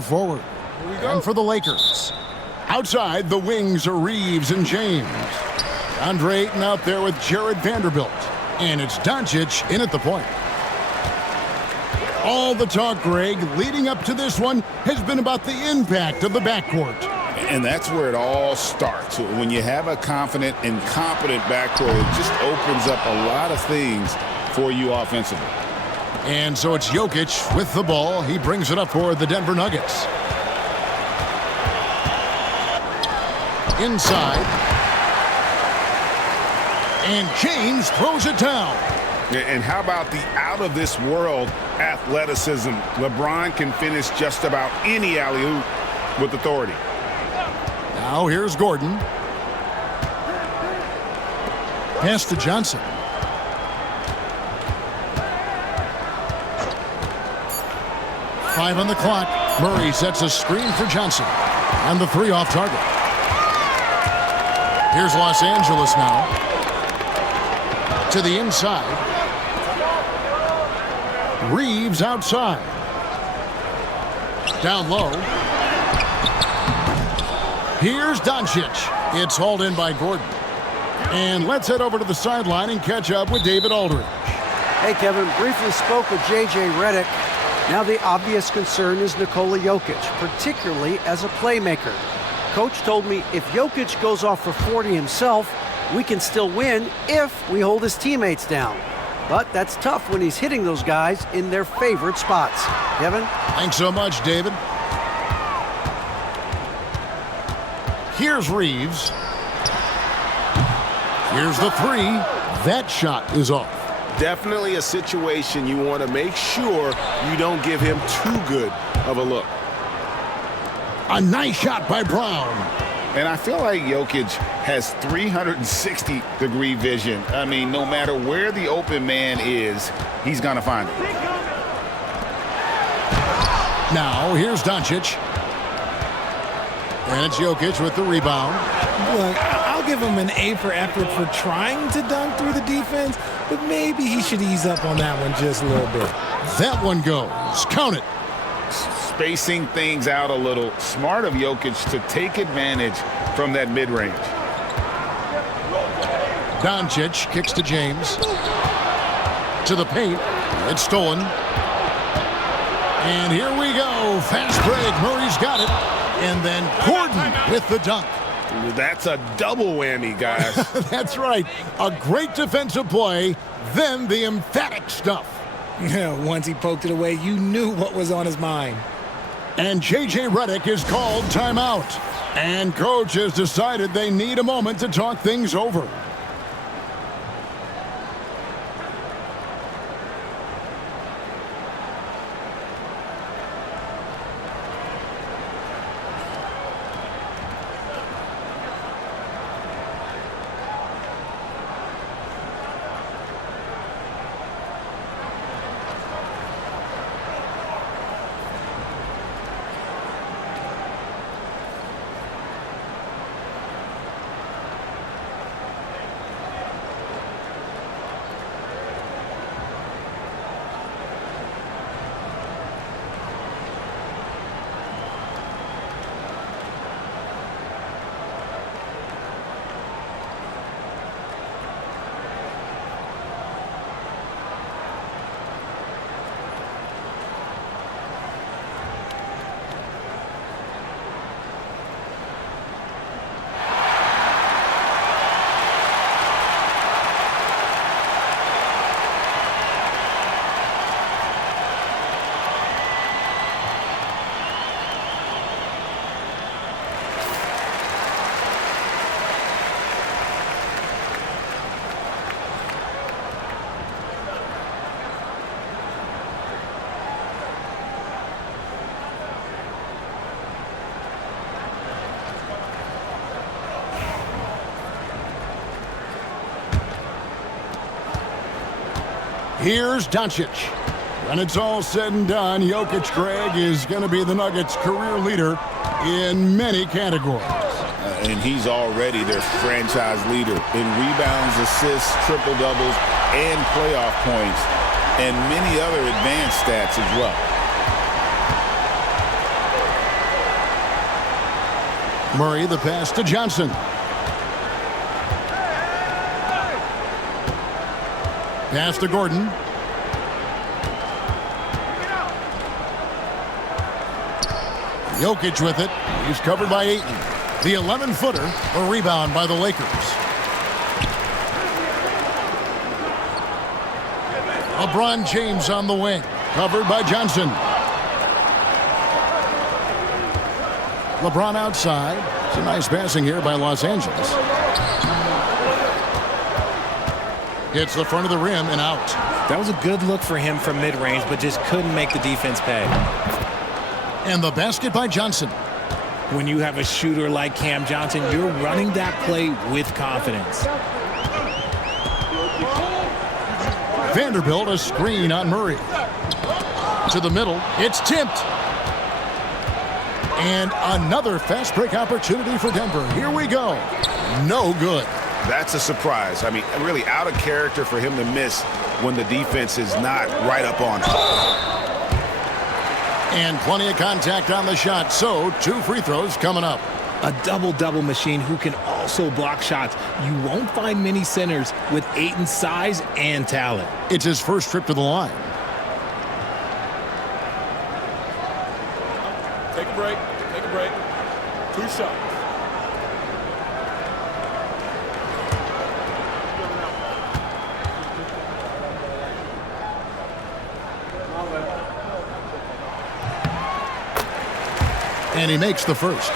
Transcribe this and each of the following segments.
Forward. And for the Lakers. Outside, the wings are Reeves and James. Andre Ayton out there with Jared Vanderbilt. And it's Donćic in at the point. All the talk, Greg, leading up to this one has been about the impact of the backcourt. And that's where it all starts. When you have a confident and competent backcourt, it just opens up a lot of things for you offensively. And so it's Jokic with the ball. He brings it up for the Denver Nuggets. Inside. And James throws it down. And how about the out-of-this-world athleticism? LeBron can finish just about any alley-oop with authority. Now here's Gordon. Pass to Johnson. Five on the clock. Murray sets a screen for Johnson. And the three off target. Here's Los Angeles now. To the inside. Reeves outside. Down low. Here's Donćic. It's hauled in by Gordon. And let's head over to the sideline and catch up with David Aldridge. Hey, Kevin, briefly spoke with J.J. Redick. Now the obvious concern is Nikola Jokic, particularly as a playmaker. Coach told me if Jokic goes off for 40 himself, we can still win if we hold his teammates down. But that's tough when he's hitting those guys in their favorite spots. Kevin? Thanks so much, David. Here's Reeves. Here's the three. That shot is off. Definitely a situation you want to make sure you don't give him too good of a look. A nice shot by Brown. And I feel like Jokic has 360-degree vision. I mean, no matter where the open man is, he's going to find it. Now, here's Donćic. And it's Jokic with the rebound. Look, I'll give him an A for effort for trying to dunk through the defense, but maybe he should ease up on that one just a little bit. That one goes. Count it. Spacing things out a little. Smart of Jokic to take advantage from that mid-range. Donćic kicks to James. To the paint. It's stolen. And here we go. Fast break. Murray's got it. And then Gordon with the dunk. That's a double whammy, guys. That's right. A great defensive play, then the emphatic stuff. Yeah, once he poked it away, you knew what was on his mind. And J.J. Redick is called timeout. And coach has decided they need a moment to talk things over. Here's Donćic. When it's all said and done, Jokic, Greg, is going to be the Nuggets' career leader in many categories. And he's already their franchise leader in rebounds, assists, triple-doubles, and playoff points, and many other advanced stats as well. Murray, the pass to Johnson. Pass to Gordon. Jokic with it. He's covered by Ayton. The 11-footer, a rebound by the Lakers. LeBron James on the wing, covered by Johnson. LeBron outside. It's a nice passing here by Los Angeles. Hits the front of the rim and out. That was a good look for him from mid-range, but just couldn't make the defense pay. And the basket by Johnson. When you have a shooter like Cam Johnson, you're running that play with confidence. Vanderbilt, a screen on Murray. To the middle, it's tipped. And another fast break opportunity for Denver. Here we go. No good. That's a surprise. I mean, really out of character for him to miss when the defense is not right up on him. And plenty of contact on the shot, so 2 free throws coming up. A double-double machine who can also block shots. You won't find many centers with Ayton's size and talent. It's his first trip to the line. Take a break. Take a break. 2 shots. And he makes the first.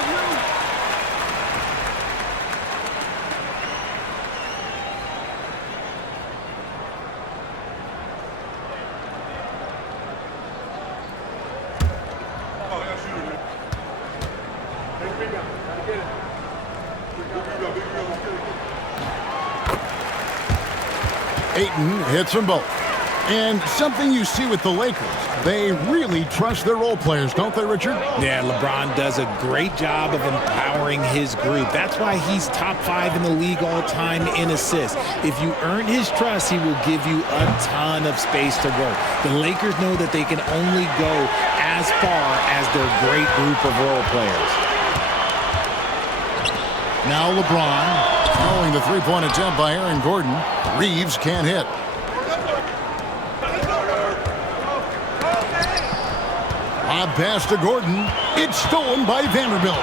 Ayton hits them both. And something you see with the Lakers, they really trust their role players, don't they, Richard? Yeah, LeBron does a great job of empowering his group. That's why he's top 5 in the league all time in assists. If you earn his trust, he will give you a ton of space to work. The Lakers know that they can only go as far as their great group of role players. Now LeBron, following the three-point attempt by Aaron Gordon. Reeves can't hit. Lob pass to Gordon. It's stolen by Vanderbilt.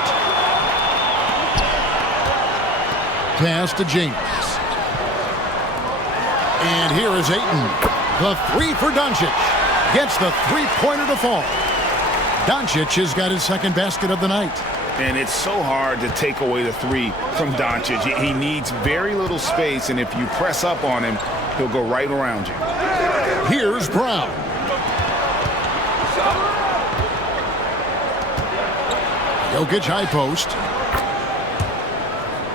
Pass to James. And here is Ayton. The 3 for Donćic. Gets the three-pointer to fall. Donćic has got his second basket of the night. And it's so hard to take away the 3 from Donćic. He needs very little space, and if you press up on him, he'll go right around you. Here's Brown. Jokic high post.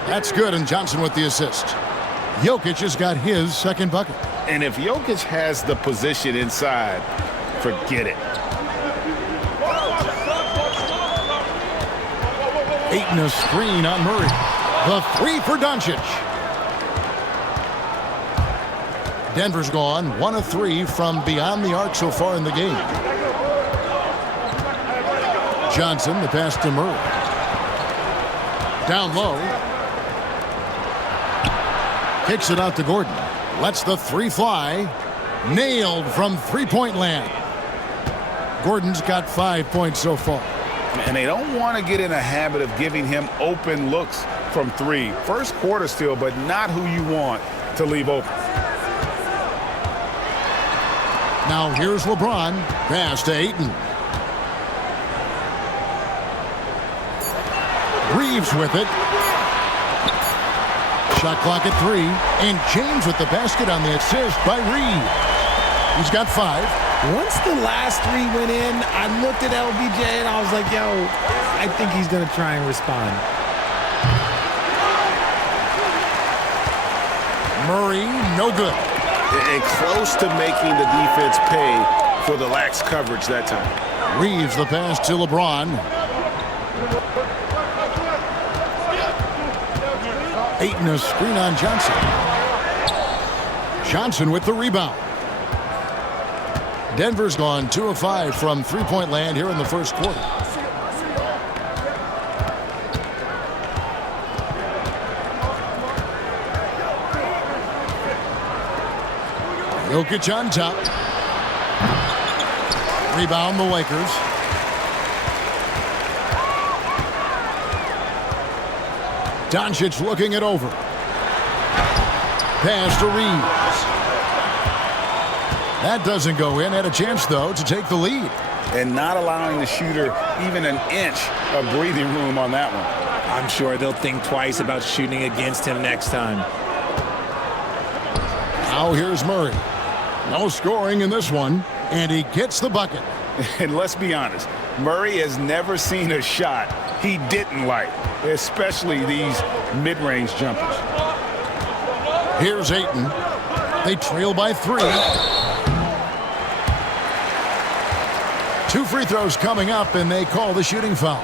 That's good, and Johnson with the assist. Jokic has got his second bucket. And if Jokic has the position inside, forget it. Ayton a screen on Murray. The 3 for Donćic. Denver's gone 1 of 3 from beyond the arc so far in the game. Johnson, the pass to Murray. Down low. Kicks it out to Gordon. Lets the 3 fly. Nailed from three-point land. Gordon's got 5 points so far. And they don't want to get in a habit of giving him open looks from 3. First quarter still, but not who you want to leave open. Now here's LeBron. Pass to Ayton. Reeves with it. Shot clock at 3. And James with the basket on the assist by Reeves. He's got 5. Once the last 3 went in, I looked at LBJ and I was like, yo, I think he's going to try and respond. Murray, no good. And close to making the defense pay for the lax coverage that time. Reeves the pass to LeBron. Ayton a screen on Johnson. Johnson with the rebound. Denver's gone 2 of 5 from three-point land here in the first quarter. Jokic on top. Rebound the Lakers. Donćic looking it over. Pass to Reeves. That doesn't go in. Had a chance, though, to take the lead. And not allowing the shooter even an inch of breathing room on that one. I'm sure they'll think twice about shooting against him next time. Now here's Murray. No scoring in this one, and he gets the bucket. And let's be honest, Murray has never seen a shot he didn't like, especially these mid-range jumpers. Here's Ayton. They trail by 3. 2 free throws coming up, and they call the shooting foul.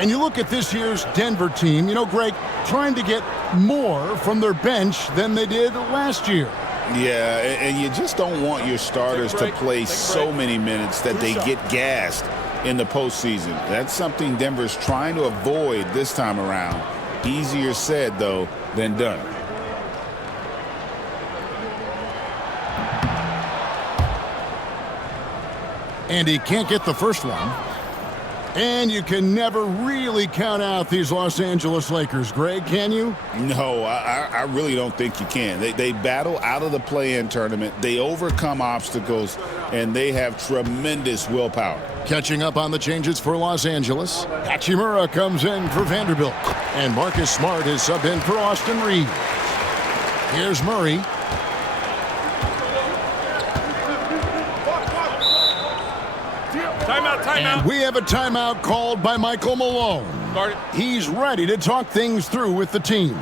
And you look at this year's Denver team, you know, Greg, trying to get more from their bench than they did last year. Yeah, and you just don't want your starters to play so many minutes that they get gassed in the postseason. That's something Denver's trying to avoid this time around. Easier said, though, than done. And he can't get the first one. And you can never really count out these Los Angeles Lakers, Greg, can you? No, I really don't think you can. They battle out of the play-in tournament. They overcome obstacles, and they have tremendous willpower. Catching up on the changes for Los Angeles. Hachimura comes in for Vanderbilt. And Marcus Smart is sub in for Austin Reeves. Here's Murray. Timeout. And we have a timeout called by Michael Malone. He's ready to talk things through with the team.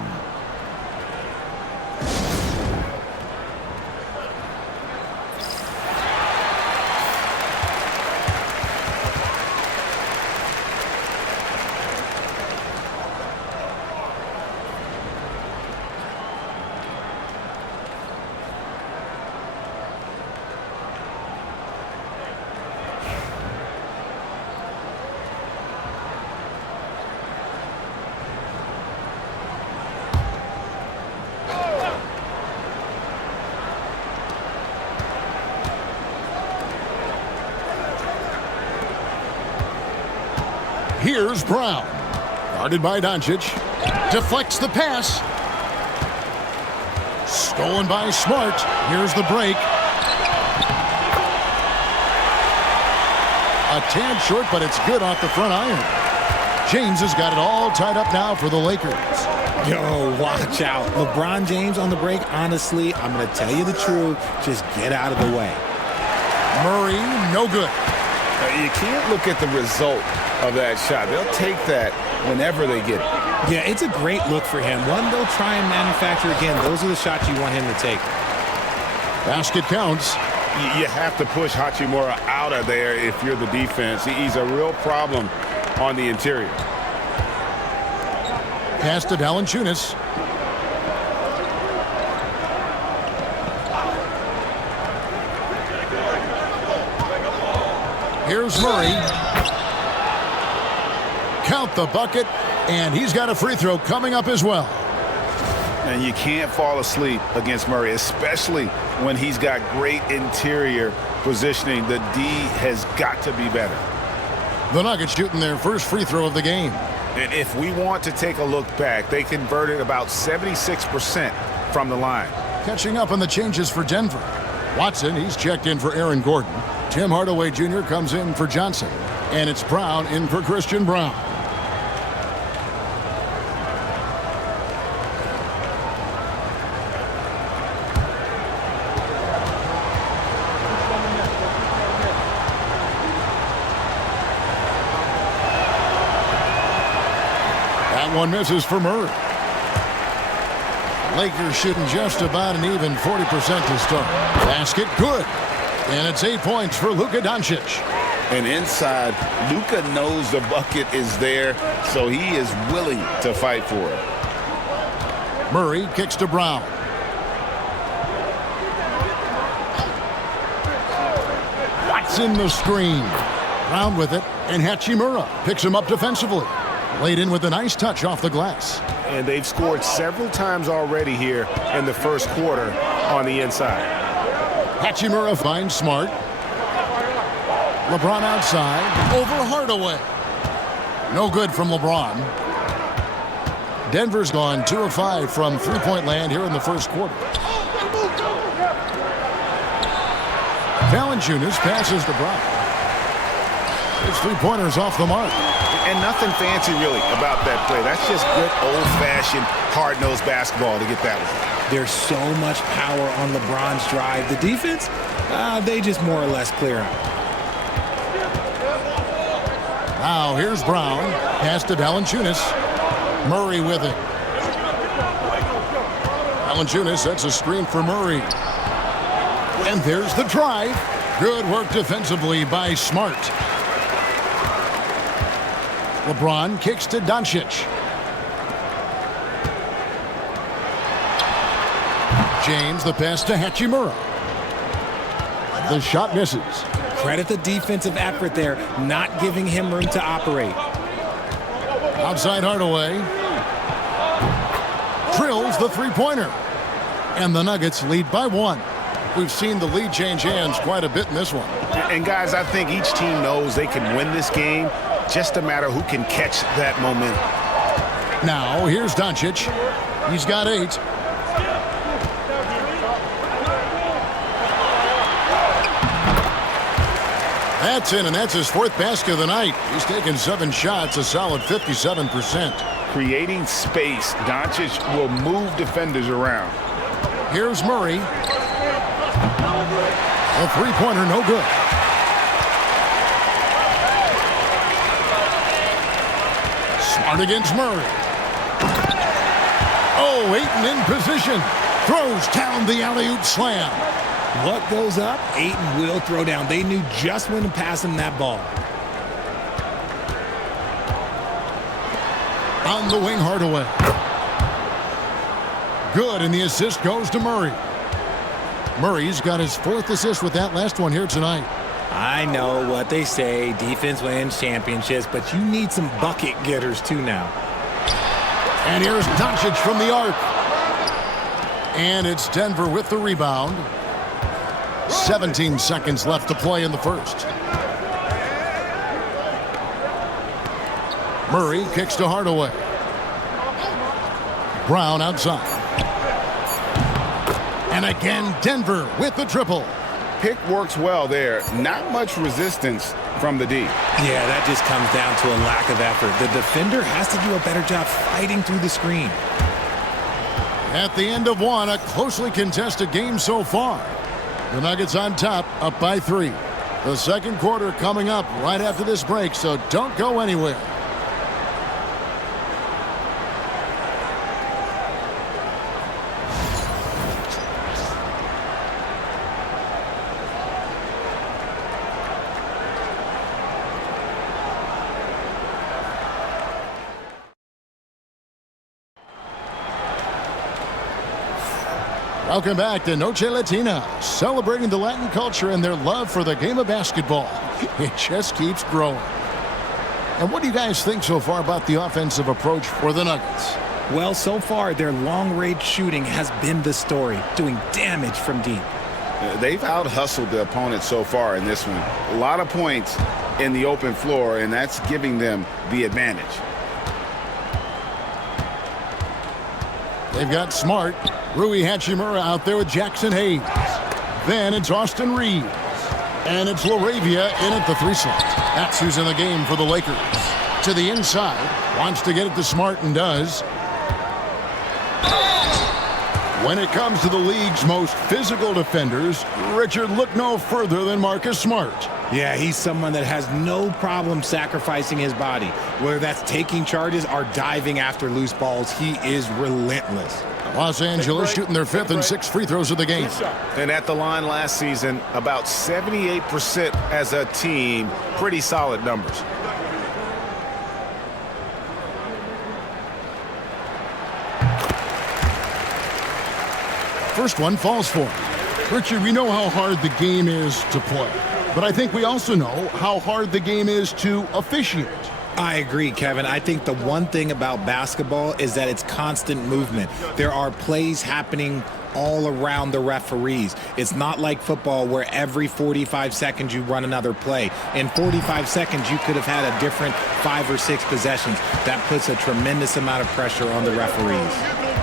Here's Brown. Guarded by Donćic. Deflects the pass. Stolen by Smart. Here's the break. A tad short, but it's good off the front iron. James has got it all tied up now for the Lakers. Yo, watch out. LeBron James on the break, honestly, I'm going to tell you the truth. Just get out of the way. Murray, no good. You can't look at the result of that shot. They'll take that whenever they get it. Yeah, it's a great look for him. One they'll try and manufacture again. Those are the shots you want him to take. Basket counts. You have to push Hachimura out of there if you're the defense. He's a real problem on the interior. Pass to Donćic. Here's Murray. Count the bucket, and he's got a free throw coming up as well. And you can't fall asleep against Murray, especially when he's got great interior positioning. The D has got to be better. The Nuggets shooting their first free throw of the game. And if we want to take a look back, they converted about 76% from the line. Catching up on the changes for Denver. Watson, he's checked in for Aaron Gordon. Tim Hardaway Jr. comes in for Johnson. And it's Brown in for Christian Brown. That one misses for Murray. Lakers shooting just about an even 40% to start. Basket good. And it's 8 points for Luka Donćic. And inside, Luka knows the bucket is there, so he is willing to fight for it. Murray kicks to Brown. Watson the screen. Brown with it, and Hachimura picks him up defensively. Laid in with a nice touch off the glass. And they've scored several times already here in the first quarter. on the inside. Hachimura finds Smart. LeBron outside. Over Hardaway. No good from LeBron. Denver's gone 2 of 5 from three-point land here in the first quarter. Valanciunas passes to Brown. His three-pointers off the mark. And nothing fancy really about that play. That's just good old-fashioned hard-nosed basketball to get that one. There's so much power on LeBron's drive. The defense, they just more or less clear out. Now here's Brown. Pass to Valanciunas. Murray with it. Valanciunas sets a screen for Murray. And there's the drive. Good work defensively by Smart. LeBron kicks to Donćic. James, the pass to Hachimura. The shot misses. Credit the defensive effort there, not giving him room to operate. Outside Hardaway. Drills the three-pointer. And the Nuggets lead by 1. We've seen the lead change hands quite a bit in this one. And guys, I think each team knows they can win this game. Just a matter who can catch that momentum. Now here's Donćic. He's got 8. That's in, and that's his 4th basket of the night. He's taken 7 shots, a solid 57%. Creating space, Dončić will move defenders around. Here's Murray. A three-pointer, no good. Smart against Murray. Oh, Ayton in position. Throws down the alley-oop slam. What goes up, Ayton will throw down. They knew just when to pass him that ball. On the wing, Hardaway. Good, and the assist goes to Murray. Murray's got his 4th assist with that last one here tonight. I know what they say, defense wins championships, but you need some bucket getters too now. And here's Donćic from the arc. And it's Denver with the rebound. 17 seconds left to play in the first. Murray kicks to Hardaway. Brown outside. And again, Denver with the triple. Pick works well there. Not much resistance from the D. Yeah, that just comes down to a lack of effort. The defender has to do a better job fighting through the screen. At the end of one, a closely contested game so far. The Nuggets on top, up by 3. The second quarter coming up right after this break, so don't go anywhere. Welcome back to Noche Latina, celebrating the Latin culture and their love for the game of basketball. It just keeps growing. And what do you guys think so far about the offensive approach for the Nuggets? Well, so far, their long-range shooting has been the story, doing damage from deep. They've out-hustled the opponent so far in this one. A lot of points in the open floor, and that's giving them the advantage. They've got Smart. Rui Hachimura out there with Jackson Hayes. Then it's Austin Reeves. And it's LaRavia in at the 3 slot. That's who's in the game for the Lakers. To the inside. Wants to get it to Smart and does. When it comes to the league's most physical defenders, Richard, look no further than Marcus Smart. Yeah, he's someone that has no problem sacrificing his body. Whether that's taking charges or diving after loose balls, he is relentless. Los Angeles shooting their 5th and 6th free throws of the game. And at the line last season, about 78% as a team. Pretty solid numbers. First one falls for him. Richard, we know how hard the game is to play, but I think we also know how hard the game is to officiate. I agree, Kevin. I think the one thing about basketball is that it's constant movement. There are plays happening all around the referees. It's not like football where every 45 seconds you run another play. In 45 seconds, you could have had a different 5 or 6 possessions. That puts a tremendous amount of pressure on the referees.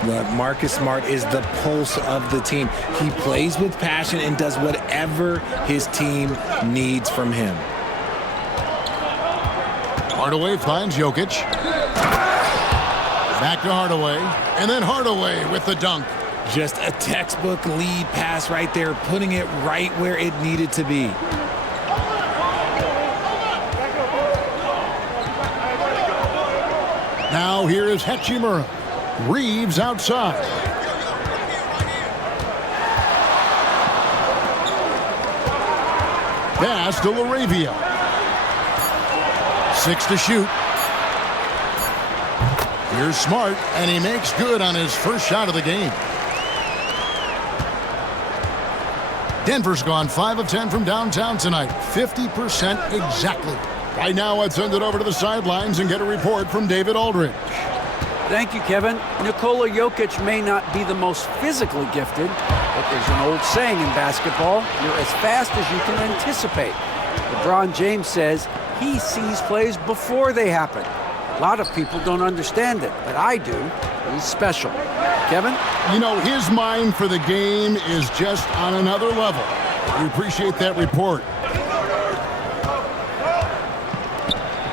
Look, Marcus Smart is the pulse of the team. He plays with passion and does whatever his team needs from him. Hardaway finds Jokic. Back to Hardaway. And then Hardaway with the dunk. Just a textbook lead pass right there, putting it right where it needed to be. Now here is Hachimura. Reeves outside. Pass to Laravia. 6 to shoot. Here's Smart, and he makes good on his first shot of the game. Denver's gone 5 of 10 from downtown tonight. 50% exactly. Right now, let's send it over to the sidelines and get a report from David Aldridge. Thank you, Kevin. Nikola Jokic may not be the most physically gifted, but there's an old saying in basketball, you're as fast as you can anticipate. LeBron James says he sees plays before they happen. A lot of people don't understand it, but I do. He's special. Kevin? You know, his mind for the game is just on another level. We appreciate that report.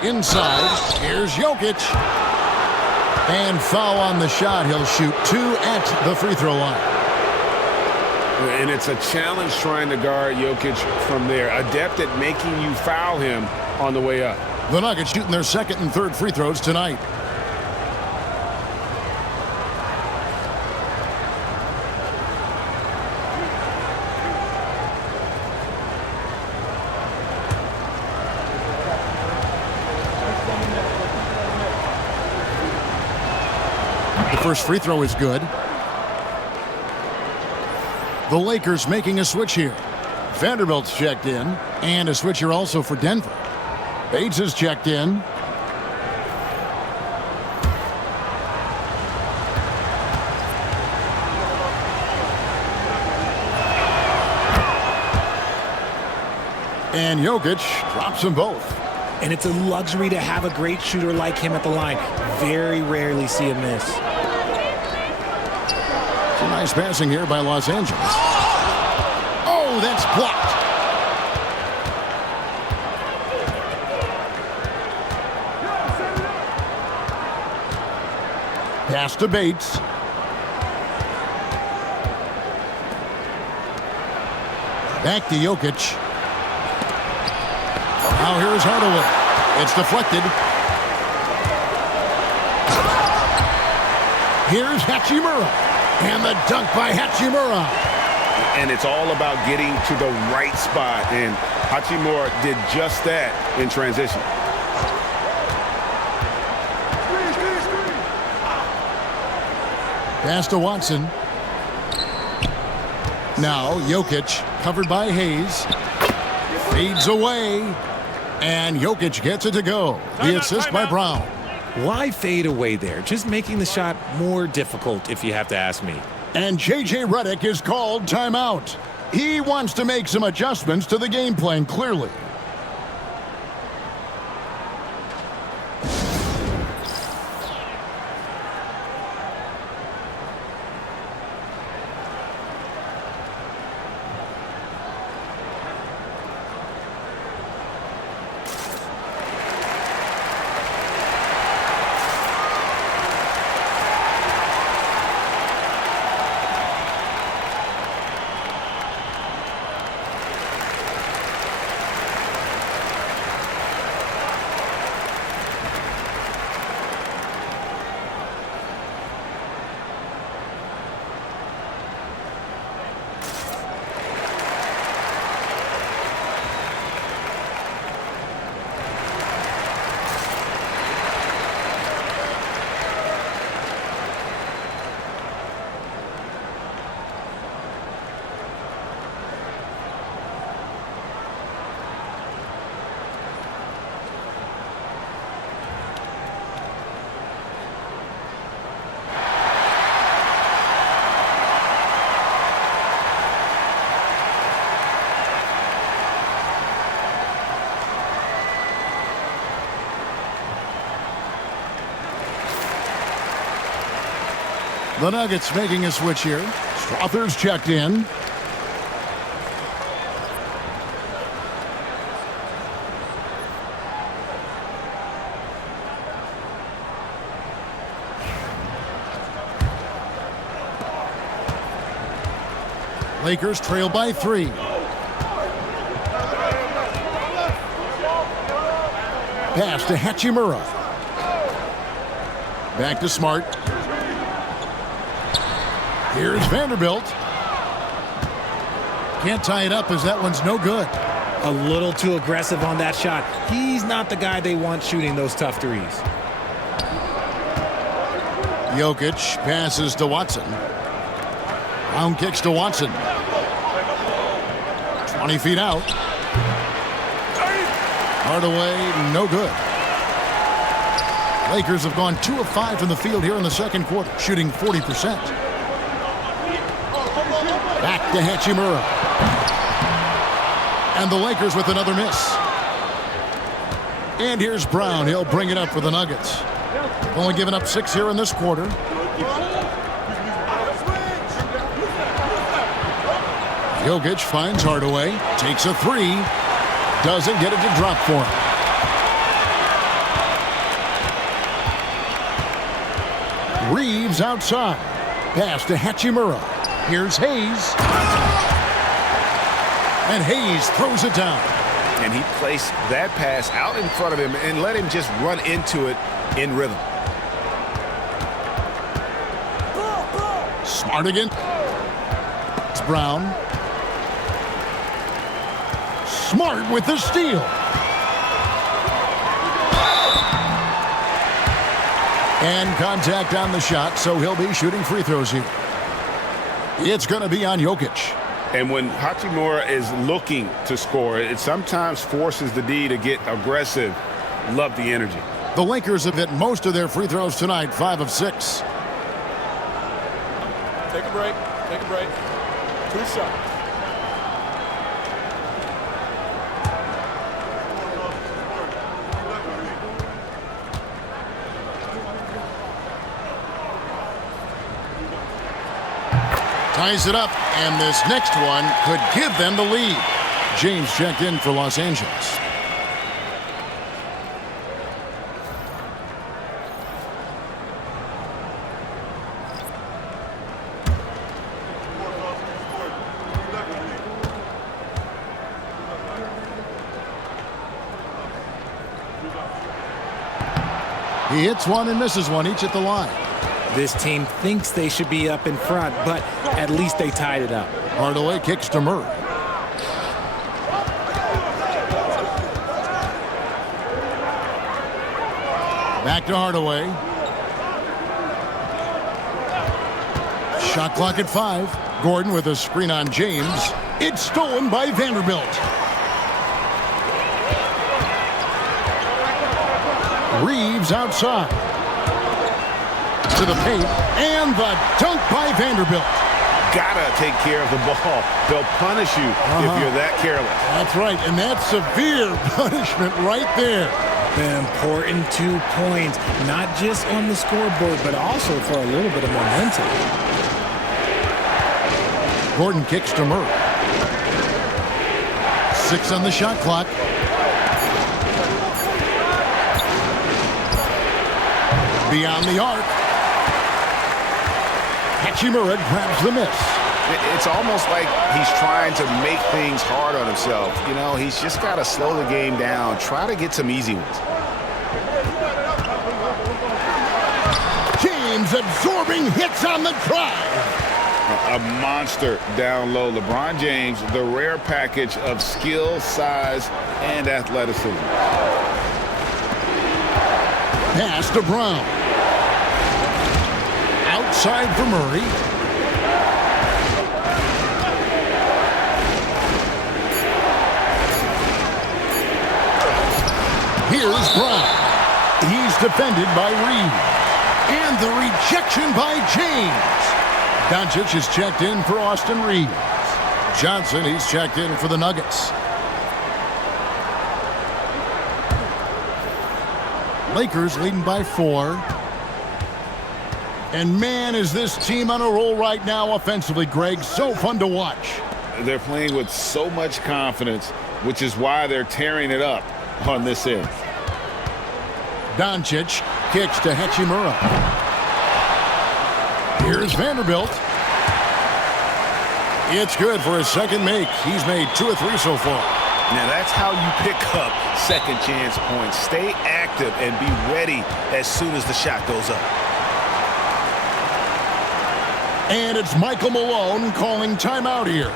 Inside, here's Jokic. And foul on the shot. He'll shoot 2 at the free throw line. And it's a challenge trying to guard Jokic from there. Adept at making you foul him on the way up. The Nuggets shooting their second and third free throws tonight. The first free throw is good. The Lakers making a switch here. Vanderbilt's checked in, and a switch here also for Denver. Bates is checked in. And Jokic drops them both. And it's a luxury to have a great shooter like him at the line. Very rarely see him miss. Some nice passing here by Los Angeles. Oh, that's blocked. Pass to Bates. Back to Jokic. Now here's Hardaway. It's deflected. Here's Hachimura. And the dunk by Hachimura. And it's all about getting to the right spot. And Hachimura did just that in transition. Pass to Watson. Now Jokic covered by Hayes. Feeds away. And Jokic gets it to go. The assist by Brown. Why fade away there? Just making the shot more difficult, if you have to ask me. And J.J. Redick is called timeout. He wants to make some adjustments to the game plan, clearly. The Nuggets making a switch here. Strother's checked in. Lakers trail by 3. Pass to Hachimura. Back to Smart. Here's Vanderbilt. Can't tie it up as that one's no good. A little too aggressive on that shot. He's not the guy they want shooting those tough threes. Jokic passes to Watson. Round kicks to Watson. 20 feet out. Hardaway, no good. Lakers have gone 2 of 5 from the field here in the second quarter, shooting 40%. Back to Hachimura. And the Lakers with another miss. And here's Brown. He'll bring it up for the Nuggets. Only given up 6 here in this quarter. Jokic finds Hardaway. Takes a 3. Doesn't get it to drop for him. Reeves outside. Pass to Hachimura. Here's Hayes. And Hayes throws it down. And he placed that pass out in front of him and let him just run into it in rhythm. Smart again. It's Brown. Smart with the steal. And contact on the shot, so he'll be shooting free throws here. It's going to be on Jokic. And when Hachimura is looking to score, it sometimes forces the D to get aggressive. Love the energy. The Lakers have hit most of their free throws tonight, 5 of 6. Take a break. Take a break. 2 shots. Ties it up, and this next one could give them the lead. James checked in for Los Angeles. He hits one and misses one, each at the line. This team thinks they should be up in front, but at least they tied it up. Hardaway kicks to Murray. Back to Hardaway. Shot clock at 5. Gordon with a screen on James. It's stolen by Vanderbilt. Reeves outside. To the paint, and the dunk by Vanderbilt. Gotta take care of the ball. They'll punish you if you're that careless. That's right, and that's severe punishment right there. An important 2 points, not just on the scoreboard, but also for a little bit of momentum. Gordon kicks to Murray. 6 on the shot clock. Beyond the arc. Hachimura grabs the miss. It's almost like he's trying to make things hard on himself. You know, he's just got to slow the game down. Try to get some easy ones. James absorbing hits on the drive. A monster down low. LeBron James, the rare package of skill, size, and athleticism. Pass to Brown. Outside for Murray. Here's Brown. He's defended by Reed. And the rejection by James. Donćic is checked in for Austin Reeves. Johnson, he's checked in for the Nuggets. Lakers leading by 4. And man, is this team on a roll right now offensively, Greg. So fun to watch. They're playing with so much confidence, which is why they're tearing it up on this end. Donćic kicks to Hachimura. Here's Vanderbilt. It's good for his second make. He's made 2 or 3 so far. Now that's how you pick up second chance points. Stay active and be ready as soon as the shot goes up. And it's Michael Malone calling timeout here.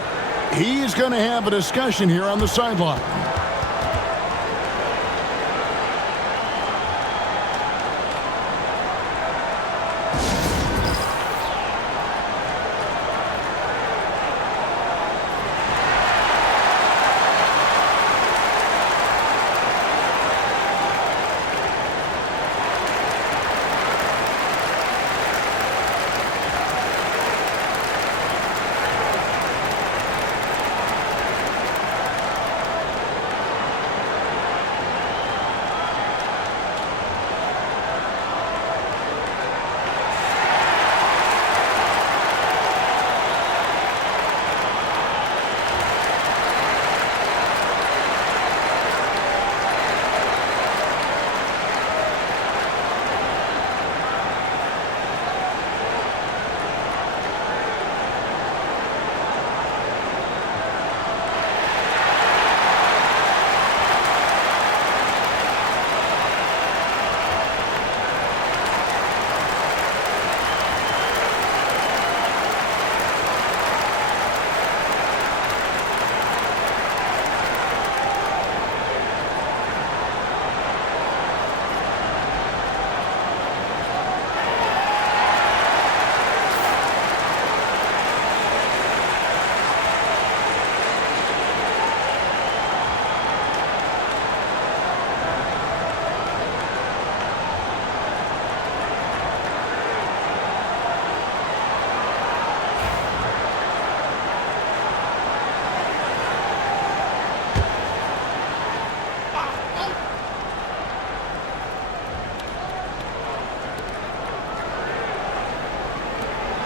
He's going to have a discussion here on the sideline.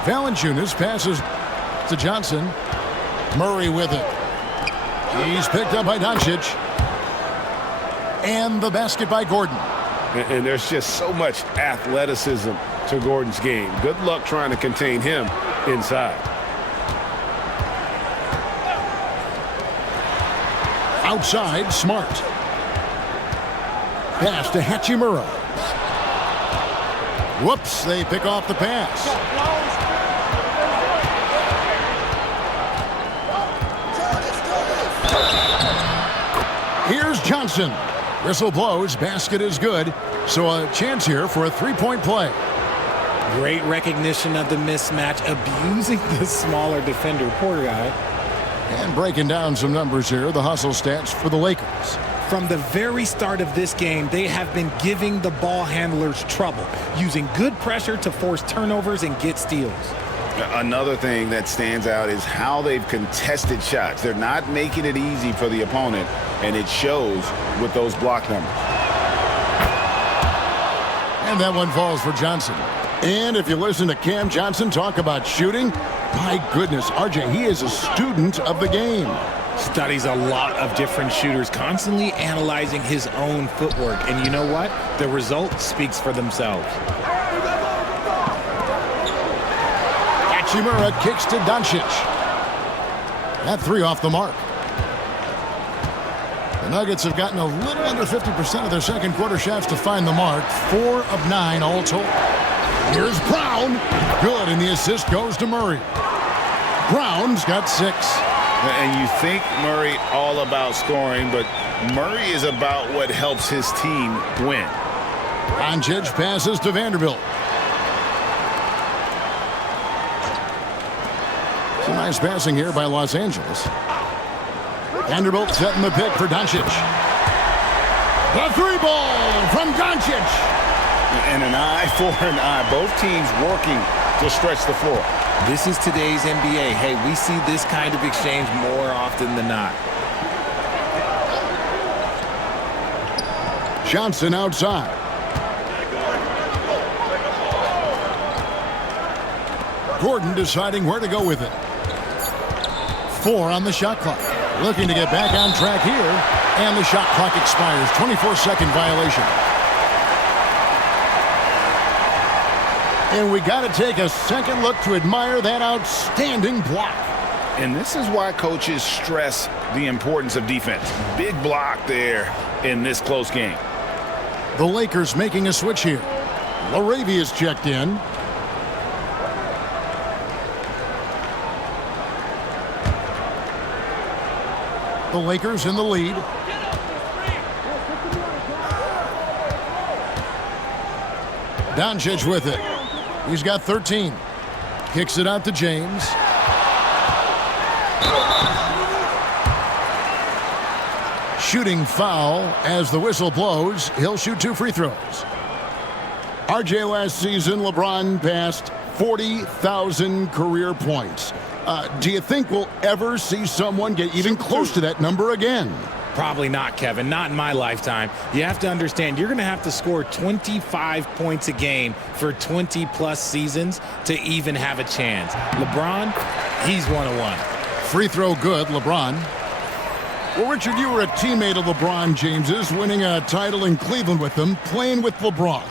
Valanciunas passes to Johnson. Murray with it. He's picked up by Donćic. And the basket by Gordon. And there's just so much athleticism to Gordon's game. Good luck trying to contain him inside. Outside, Smart. Pass to Hachimura. Whoops, they pick off the pass. Here's Johnson. Whistle blows, basket is good. So a chance here for a three-point play. Great recognition of the mismatch, abusing the smaller defender. Poor guy. And breaking down some numbers here, the hustle stats for the Lakers. From the very start of this game, they have been giving the ball handlers trouble, using good pressure to force turnovers and get steals. Another thing that stands out is how they've contested shots. They're not making it easy for the opponent, and it shows with those block numbers. And that one falls for Johnson. And if you listen to Cam Johnson talk about shooting, my goodness, RJ, he is a student of the game. Studies a lot of different shooters, constantly analyzing his own footwork. And you know what? The result speaks for themselves. Hachimura kicks to Donćic. That three off the mark. The Nuggets have gotten a little under 50% of their second quarter shots to find the mark. 4 of 9 all told. Here's Brown. Good, and the assist goes to Murray. Brown's got 6. And you think Murray all about scoring, but Murray is about what helps his team win. Donćic passes to Vanderbilt. It's a nice passing here by Los Angeles. Vanderbilt setting the pick for Donćic. The three ball from Donćic. And an eye for an eye. Both teams working to stretch the floor. This is today's NBA. Hey, we see this kind of exchange more often than not. Johnson outside. Gordon deciding where to go with it. 4 on the shot clock. Looking to get back on track here. And the shot clock expires. 24-second violation. And we got to take a second look to admire that outstanding block. And this is why coaches stress the importance of defense. Big block there in this close game. The Lakers making a switch here. Laravia's checked in. The Lakers in the lead. Donćic with it. He's got 13. Kicks it out to James. Shooting foul as the whistle blows. He'll shoot 2 free throws. RJ, last season, LeBron passed 40,000 career points. Do you think we'll ever see someone get even close to that number again? Probably not, Kevin. Not in my lifetime. You have to understand, you're going to have to score 25 points a game for 20-plus seasons to even have a chance. LeBron, he's 101. Free throw good, LeBron. Well, Richard, you were a teammate of LeBron James's, winning a title in Cleveland with him, playing with LeBron.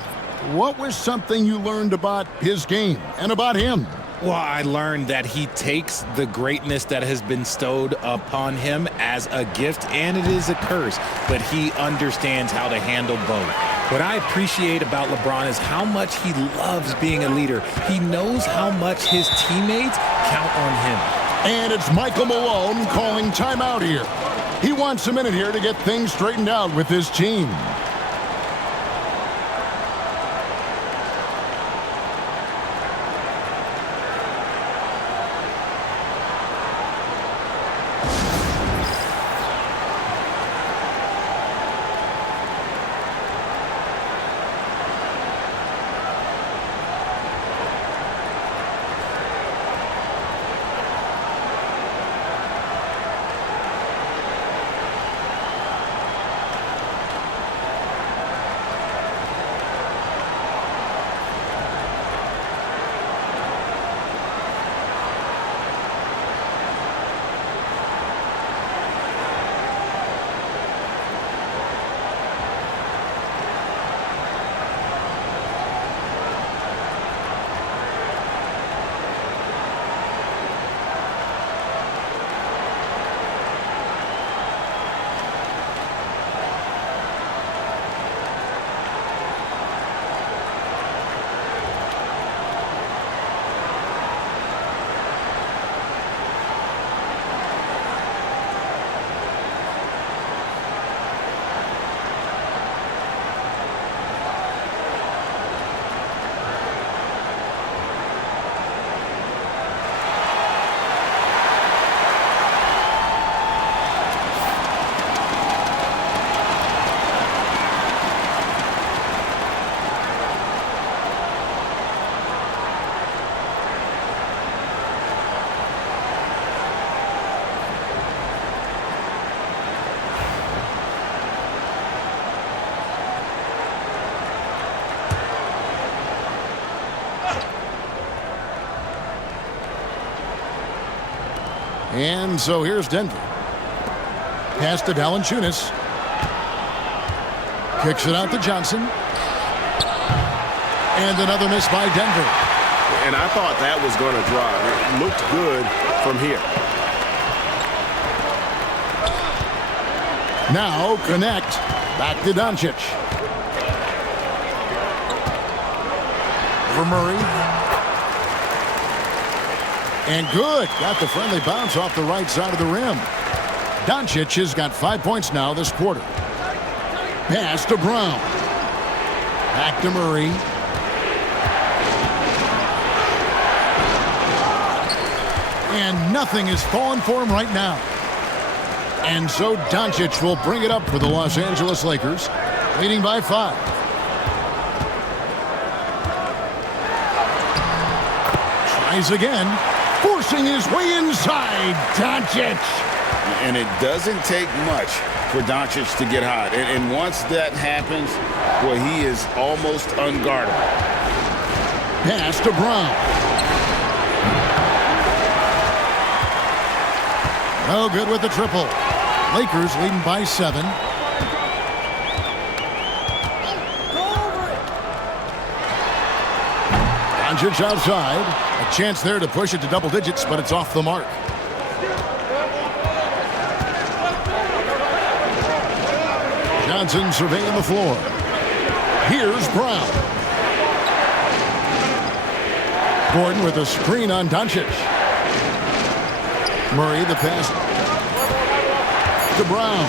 What was something you learned about his game and about him? Well, I learned that he takes the greatness that has been bestowed upon him as a gift, and it is a curse, but he understands how to handle both. What I appreciate about LeBron is how much he loves being a leader. He knows how much his teammates count on him. And it's Michael Malone calling timeout here. He wants a minute here to get things straightened out with his team. And so here's Denver. Pass to Valanciunas. Kicks it out to Johnson. And another miss by Denver. And I thought that was going to drive. It looked good from here. Now connect. Back to Donćic. For Murray. And good. Got the friendly bounce off the right side of the rim. Donćic has got 5 points now this quarter. Pass to Brown. Back to Murray. And nothing is falling for him right now. And so Donćic will bring it up for the Los Angeles Lakers, leading by 5. Tries again, forcing his way inside. Donćic. And it doesn't take much for Donćic to get hot. And once that happens, well, he is almost unguardable. Pass to Brown. No good with the triple. Lakers leading by 7. Donćic outside. A chance there to push it to double digits, but it's off the mark. Johnson surveying the floor. Here's Brown. Gordon with a screen on Donćic. Murray the pass to Brown.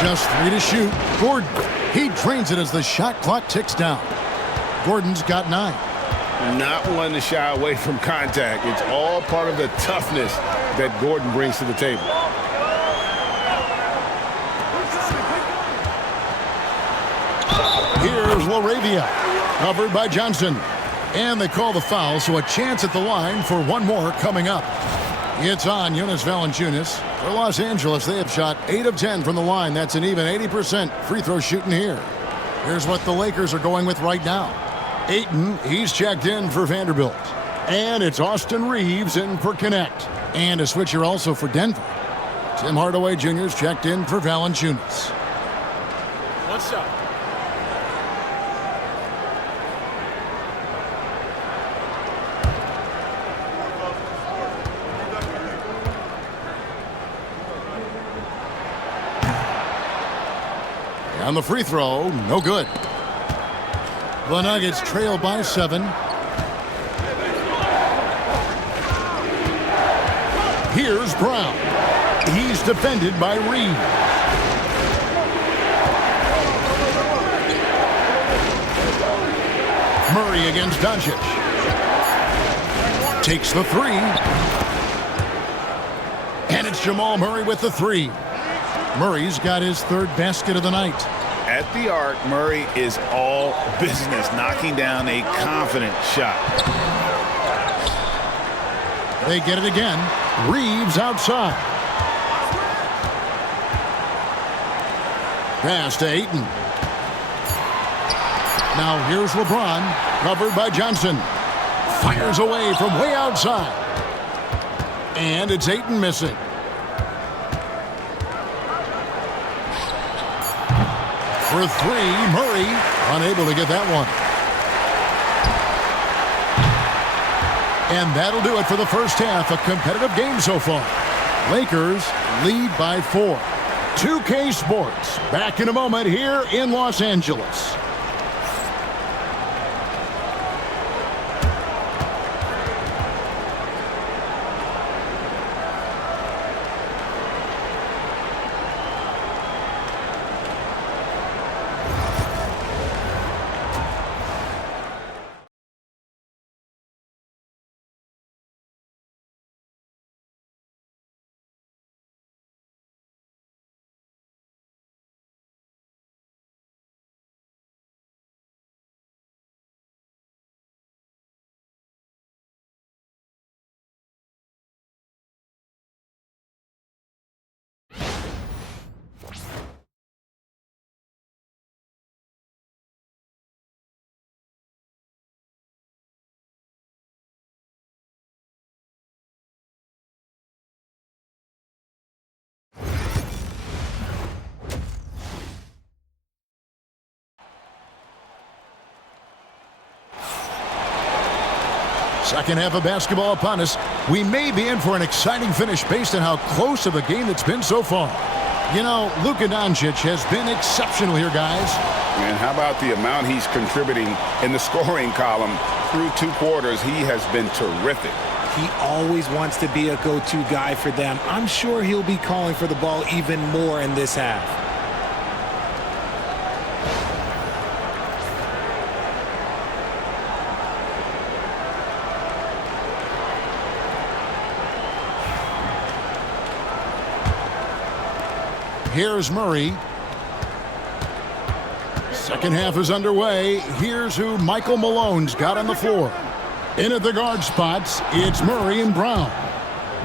Just 3 to shoot. Gordon, he drains it as the shot clock ticks down. Gordon's got 9. Not one to shy away from contact. It's all part of the toughness that Gordon brings to the table. Here's LaRavia, covered by Johnson. And they call the foul, so a chance at the line for one more coming up. It's on Jonas Valanciunas. For Los Angeles, they have shot 8 of 10 from the line. That's an even 80% free throw shooting here. Here's what the Lakers are going with right now. Ayton, he's checked in for Vanderbilt. And it's Austin Reeves in for Connect. And a switcher also for Denver. Tim Hardaway Jr.'s checked in for Valanciunas. One shot. On the free throw, no good. The Nuggets trail by 7. Here's Brown. He's defended by Reed. Murray against Donćic. Takes the 3. And it's Jamal Murray with the 3. Murray's got his 3rd basket of the night. At the arc, Murray is all business, knocking down a confident shot. They get it again. Reeves outside. Pass to Ayton. Now here's LeBron, covered by Johnson. Fires away from way outside. And it's Ayton missing. For 3, Murray unable to get that one. And that'll do it for the first half. A competitive game so far. Lakers lead by 4. 2K Sports back in a moment here in Los Angeles. Second half of basketball upon us. We may be in for an exciting finish based on how close of a game it's been so far. You know, Luka Donćic has been exceptional here, guys. And how about the amount he's contributing in the scoring column through 2 quarters? He has been terrific. He always wants to be a go-to guy for them. I'm sure he'll be calling for the ball even more in this half. Here's Murray. Second half is underway. Here's who Michael Malone's got on the floor. In at the guard spots, it's Murray and Brown.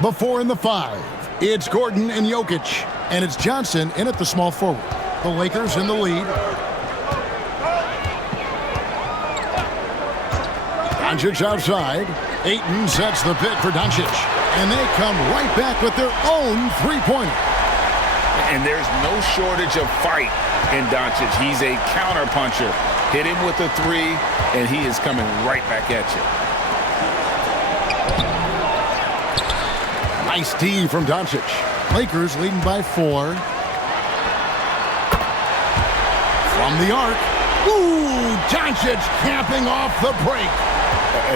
Before in the 5, it's Gordon and Jokic. And it's Johnson in at the small forward. The Lakers in the lead. Donćic outside. Ayton sets the pick for Donćic. And they come right back with their own three-pointer. And there's no shortage of fight in Donćic. He's a counter-puncher. Hit him with a three, and he is coming right back at you. Nice D from Donćic. Lakers leading by 4. From the arc. Ooh, Donćic capping off the break.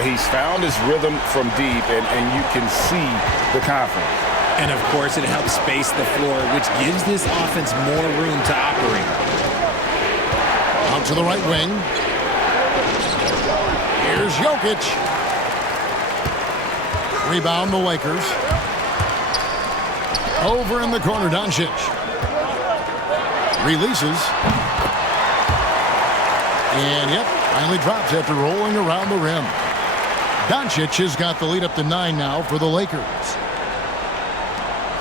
He's found his rhythm from deep, and you can see the confidence. And, of course, it helps space the floor, which gives this offense more room to operate. Out to the right wing. Here's Jokic. Rebound the Lakers. Over in the corner, Donćic. Releases. And, yep, finally drops after rolling around the rim. Donćic has got the lead up to 9 now for the Lakers.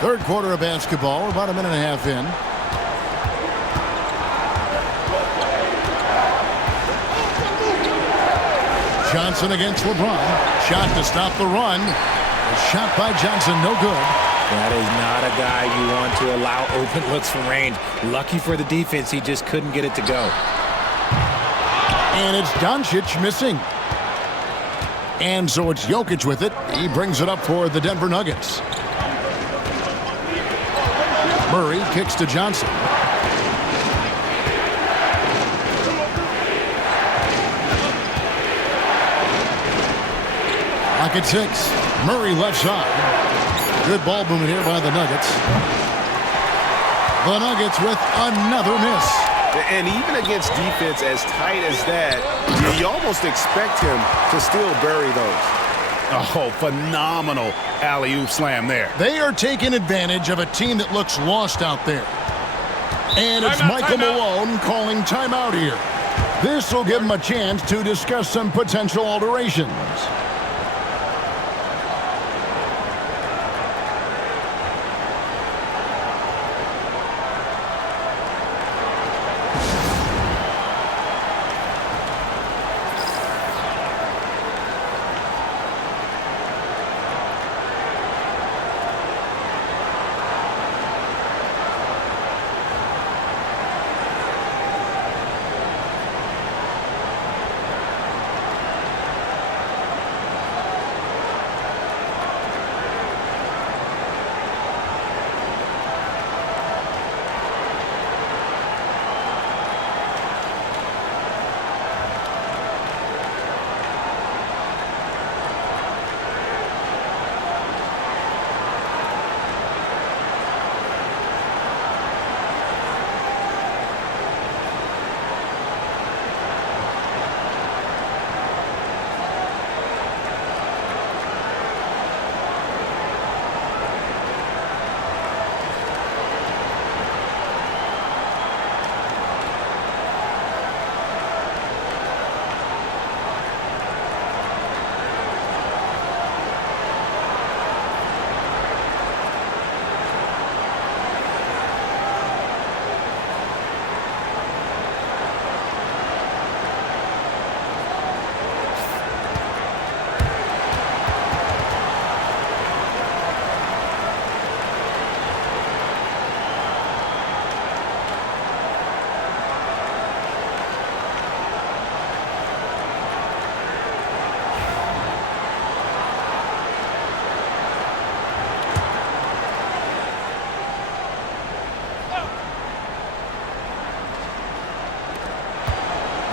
Third quarter of basketball, about a minute and a half in. Johnson against LeBron. Shot to stop the run. A shot by Johnson, no good. That is not a guy you want to allow open looks from range. Lucky for the defense, he just couldn't get it to go. And it's Donćic missing. And so it's Jokic with it. He brings it up for the Denver Nuggets. Murray kicks to Johnson. Lock at 6. Murray left side. Good ball movement here by the Nuggets. The Nuggets with another miss. And even against defense as tight as that, you almost expect him to still bury those. Oh, phenomenal alley-oop slam there. They are taking advantage of a team that looks lost out there. And it's Michael Malone calling timeout here. This will give him a chance to discuss some potential alterations.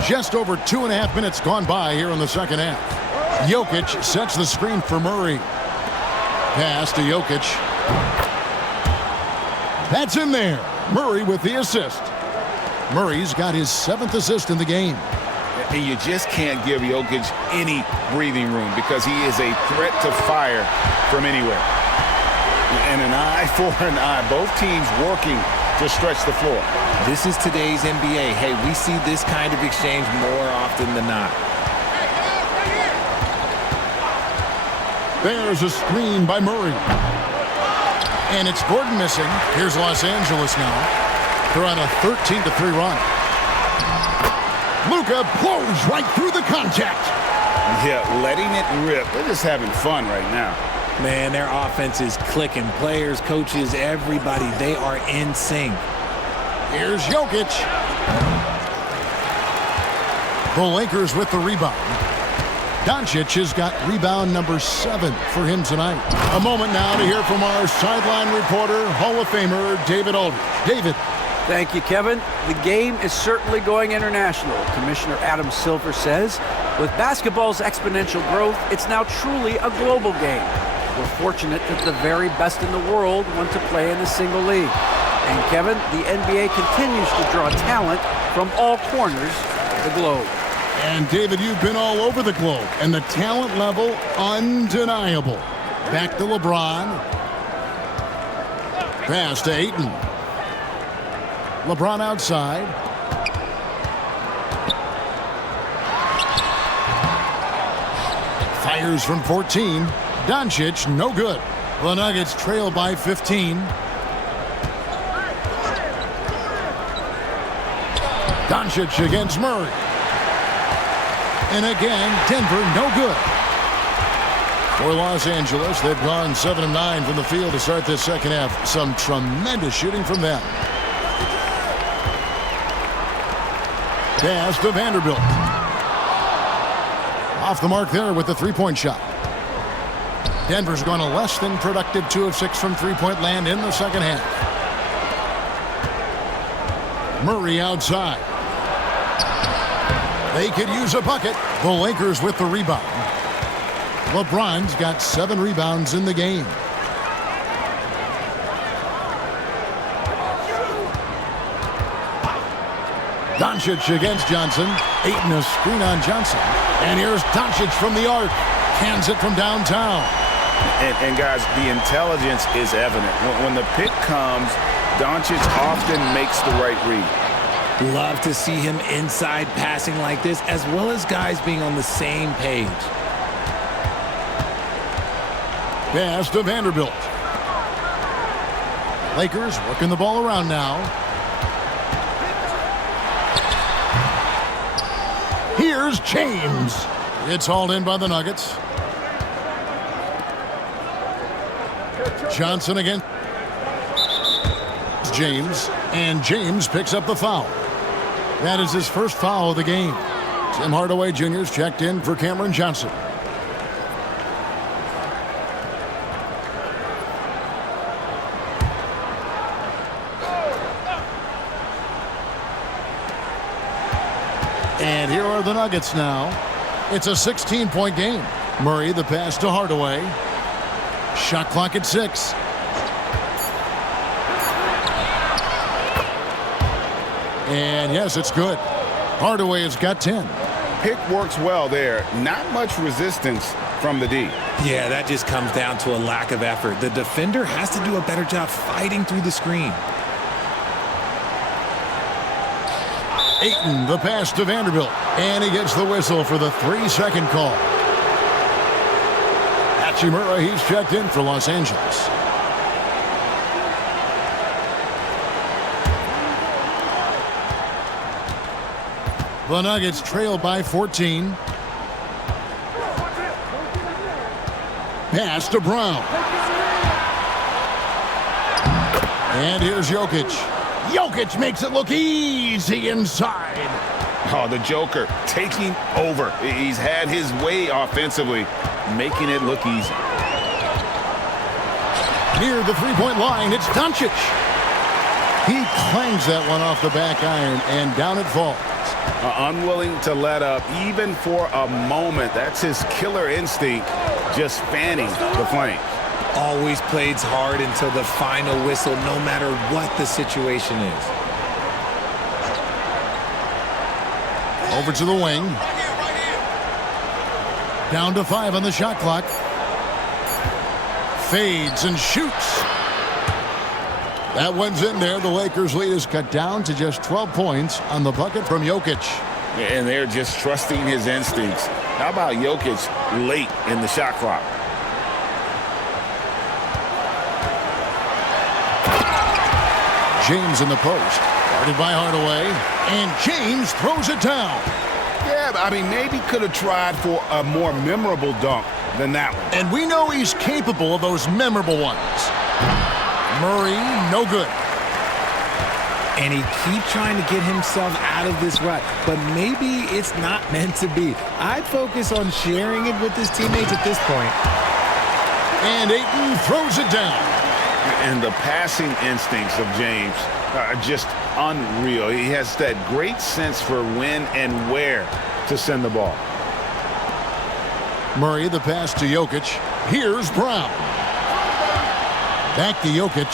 Just over 2.5 minutes gone by here in the second half. Jokic sets the screen for Murray. Pass to Jokic. That's in there. Murray with the assist. Murray's got his 7th assist in the game. And you just can't give Jokic any breathing room because he is a threat to fire from anywhere. And an eye for an eye. Both teams working to stretch the floor. This is today's NBA. Hey, we see this kind of exchange more often than not. There's a screen by Murray. And it's Gordon missing. Here's Los Angeles now. They're on a 13-3 run. Luka blows right through the contact. Yeah, letting it rip. They're just having fun right now. Man, their offense is clicking. Players, coaches, everybody, they are in sync. Here's Jokic. The Lakers with the rebound. Donćic has got rebound number 7 for him tonight. A moment now to hear from our sideline reporter, Hall of Famer David Aldridge. David. Thank you, Kevin. The game is certainly going international. Commissioner Adam Silver says, with basketball's exponential growth, it's now truly a global game. We're fortunate that the very best in the world want to play in a single league. And Kevin, the NBA continues to draw talent from all corners of the globe. And David, you've been all over the globe, and the talent level undeniable. Back to LeBron. Pass to Ayton. LeBron outside. Fires from 14. Donćic, no good. The Nuggets trail by 15. Donćic against Murray. And again, Denver, no good. For Los Angeles, they've gone 7 of 9 from the field to start this second half. Some tremendous shooting from them. Pass to Vanderbilt. Off the mark there with the three-point shot. Denver's gone a less than productive 2 of 6 from three-point land in the second half. Murray outside. They could use a bucket. The Lakers with the rebound. LeBron's got 7 rebounds in the game. Donćic against Johnson. Ayton a screen on Johnson. And here's Donćic from the arc. Hands it from downtown. And guys, the intelligence is evident. When the pick comes, Donćic often makes the right read. Love to see him inside passing like this, as well as guys being on the same page. Pass to Vanderbilt. Lakers working the ball around now. Here's James. It's hauled in by the Nuggets. Johnson against James. And James picks up the foul. That is his first foul of the game. Tim Hardaway Jr.'s checked in for Cameron Johnson. And here are the Nuggets now. It's a 16-point game. Murray the pass to Hardaway. Shot clock at 6. And yes, it's good. Hardaway has got 10. Pick works well there. Not much resistance from the D. Yeah, that just comes down to a lack of effort. The defender has to do a better job fighting through the screen. Ayton, the pass to Vanderbilt. And he gets the whistle for the 3-second call. Hachimura, he's checked in for Los Angeles. The Nuggets trail by 14. Pass to Brown. And here's Jokic. Jokic makes it look easy inside. Oh, the Joker taking over. He's had his way offensively, making it look easy. Near the three-point line, it's Donćic. He clangs that one off the back iron, and down it falls. Unwilling to let up, even for a moment. That's his killer instinct, just fanning the flames. Always plays hard until the final whistle, no matter what the situation is. Over to the wing. Down to 5 on the shot clock. Fades and shoots. That one's in there. The Lakers' lead is cut down to just 12 points on the bucket from Jokic. And they're just trusting his instincts. How about Jokic late in the shot clock? James in the post. Guarded by Hardaway. And James throws it down. Yeah, I mean, maybe could have tried for a more memorable dunk than that one. And we know he's capable of those memorable ones. Murray, no good. And he keeps trying to get himself out of this rut, but maybe it's not meant to be. I'd focus on sharing it with his teammates at this point. And Ayton throws it down. And the passing instincts of James are just unreal. He has that great sense for when and where to send the ball. Murray, the pass to Jokic. Here's Brown. Back to Jokic.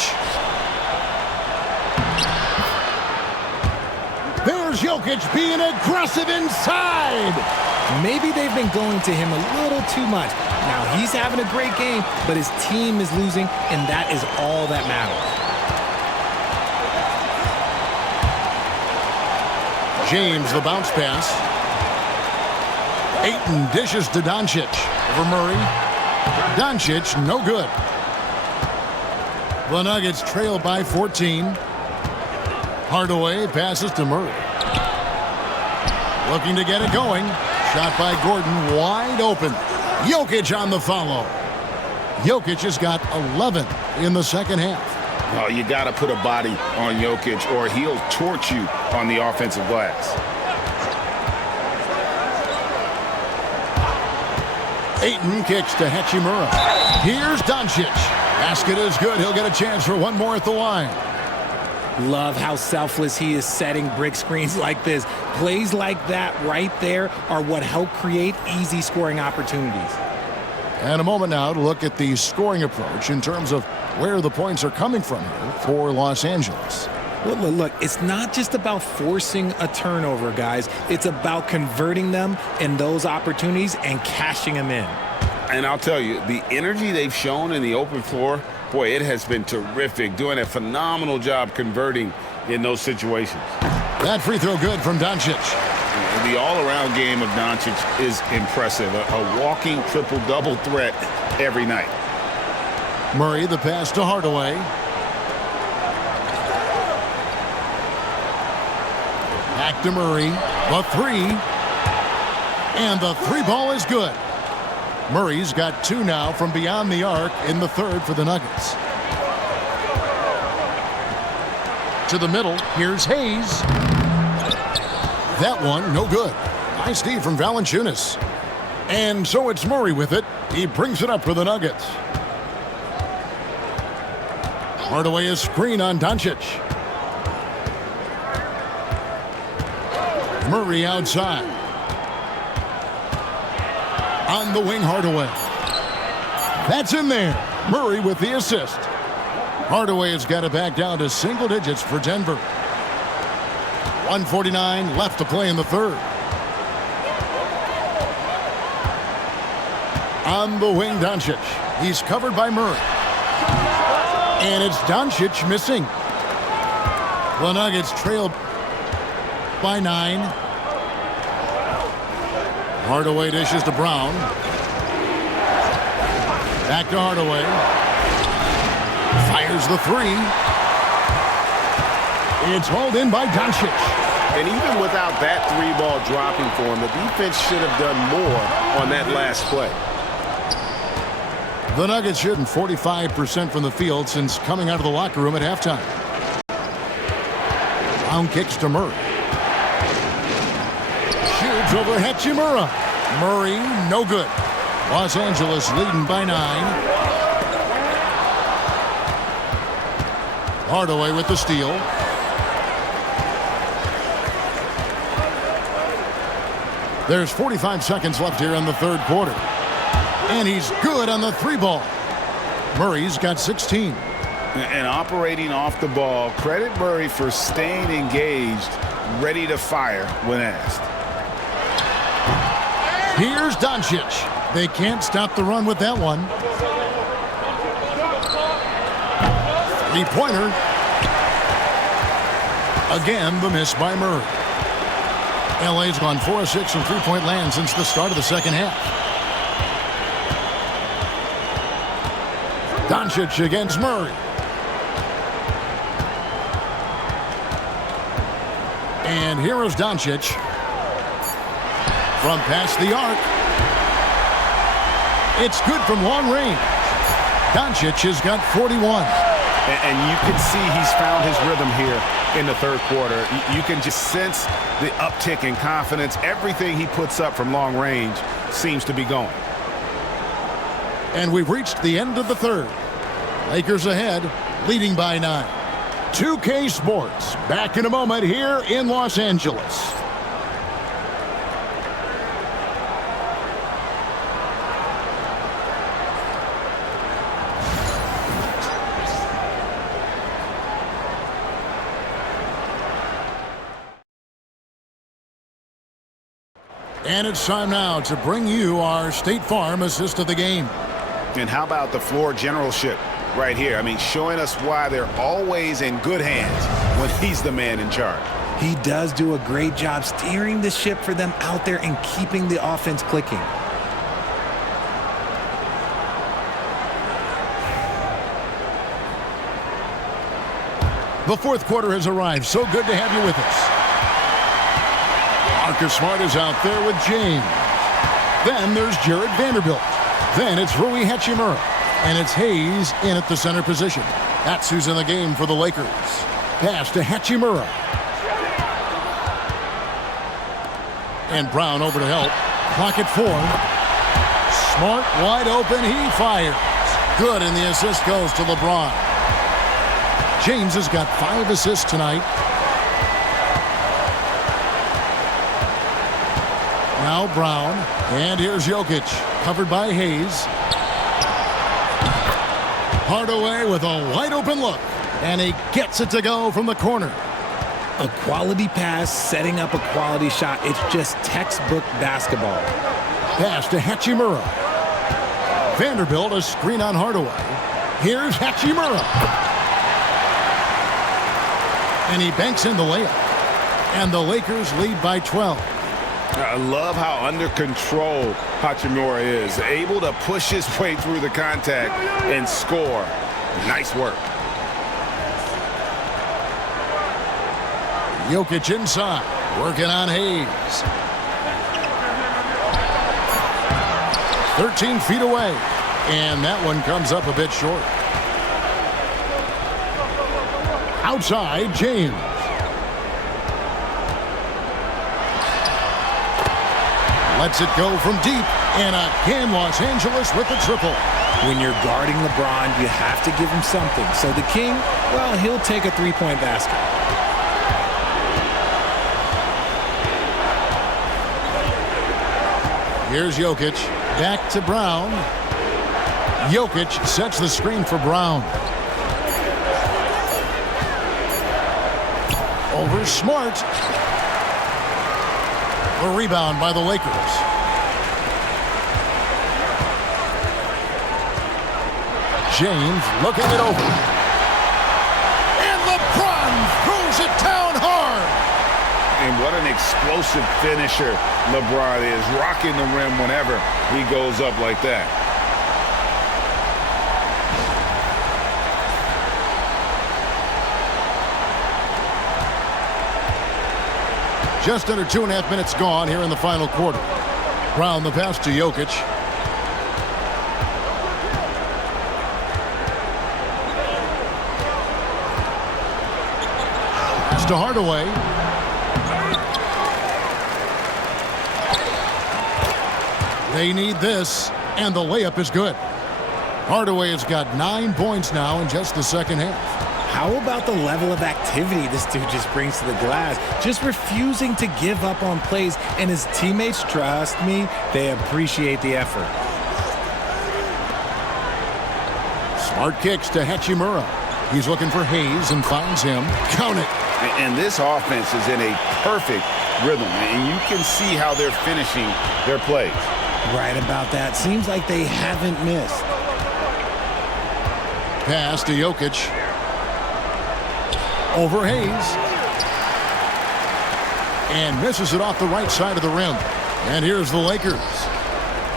There's Jokic being aggressive inside. Maybe they've been going to him a little too much. Now, he's having a great game, but his team is losing, and that is all that matters. James, the bounce pass. Ayton dishes to Donćic. Over Murray. Donćic, no good. The Nuggets trail by 14. Hardaway passes to Murray. Looking to get it going. Shot by Gordon, wide open. Jokic on the follow. Jokic has got 11 in the second half. Oh, you got to put a body on Jokic or he'll torch you on the offensive glass. Ayton kicks to Hachimura. Here's Donćic. Basket is good. He'll get a chance for one more at the line. Love how selfless he is setting brick screens like this. Plays like that right there are what help create easy scoring opportunities. And a moment now to look at the scoring approach in terms of where the points are coming from here for Los Angeles. Look, it's not just about forcing a turnover, guys. It's about converting them in those opportunities and cashing them in. And I'll tell you, the energy they've shown in the open floor, boy, it has been terrific. Doing a phenomenal job converting in those situations. That free throw good from Donćic. The all-around game of Donćic is impressive. A walking triple-double threat every night. Murray, the pass to Hardaway. Back to Murray. The three. And the three ball is good. Murray's got two now from beyond the arc in the third for the Nuggets. To the middle. Here's Hayes. That one, no good. Nice D from Valanciunas. And so it's Murray with it. He brings it up for the Nuggets. Hardaway is screen on Donćic. Murray outside. On the wing, Hardaway. That's in there. Murray with the assist. Hardaway has got it back down to single digits for Denver. 1:49 left to play in the third. On the wing, Donćic. He's covered by Murray. And it's Donćic missing. The Nuggets trail by 9. Hardaway dishes to Brown. Back to Hardaway. Fires the three. It's hauled in by Donćic. And even without that three ball dropping for him, the defense should have done more on that last play. The Nuggets shooting 45% from the field since coming out of the locker room at halftime. Brown kicks to Murray. Shoots over Hachimura. Murray, no good. Los Angeles leading by 9. Hardaway with the steal. There's 45 seconds left here in the third quarter. And he's good on the three ball. Murray's got 16. And operating off the ball, credit Murray for staying engaged, ready to fire when asked. Here's Donćic. They can't stop the run with that one. Three-pointer. Again, the miss by Murray. LA's gone 4 of 6 from three-point land since the start of the second half. Donćic against Murray. And here is Donćic. From past the arc. It's good from long range. Donćic has got 41. And you can see he's found his rhythm here in the third quarter. You can just sense the uptick in confidence. Everything he puts up from long range seems to be going. And we've reached the end of the third. Lakers ahead, leading by 9. 2K Sports, back in a moment here in Los Angeles. And it's time now to bring you our State Farm assist of the game. And how about the floor generalship right here? I mean, showing us why they're always in good hands when he's the man in charge. He does do a great job steering the ship for them out there and keeping the offense clicking. The fourth quarter has arrived. So good to have you with us. Marcus Smart is out there with James. Then there's Jared Vanderbilt. Then it's Rui Hachimura. And it's Hayes in at the center position. That's who's in the game for the Lakers. Pass to Hachimura. And Brown over to help. Clock at 4. Smart wide open. He fires. Good, and the assist goes to LeBron. James has got 5 assists tonight. Now Brown. And here's Jokic. Covered by Hayes. Hardaway with a wide open look. And he gets it to go from the corner. A quality pass setting up a quality shot. It's just textbook basketball. Pass to Hachimura. Vanderbilt, a screen on Hardaway. Here's Hachimura. And he banks in the layup. And the Lakers lead by 12. I love how under control Hachimura is. Able to push his way through the contact and score. Nice work. Jokic inside. Working on Hayes. 13 feet away. And that one comes up a bit short. Outside, James. Lets it go from deep. And again, Los Angeles with the triple. When you're guarding LeBron, you have to give him something. So the King, well, he'll take a three-point basket. Here's Jokic. Back to Brown. Jokic sets the screen for Brown. Over Smart. A rebound by the Lakers. James looking it over. And LeBron throws it down hard. And what an explosive finisher LeBron is. Rocking the rim whenever he goes up like that. Just under 2.5 minutes gone here in the final quarter. Brown the pass to Jokic. Pass to Hardaway. They need this, and the layup is good. Hardaway has got 9 points now in just the second half. How about the level of activity this dude just brings to the glass? Just refusing to give up on plays, and his teammates, trust me, they appreciate the effort. Smart kicks to Hachimura. He's looking for Hayes and finds him. Count it. And this offense is in a perfect rhythm, and you can see how they're finishing their plays. Right about that. Seems like they haven't missed. Pass to Jokic. Over Hayes. And misses it off the right side of the rim. And here's the Lakers.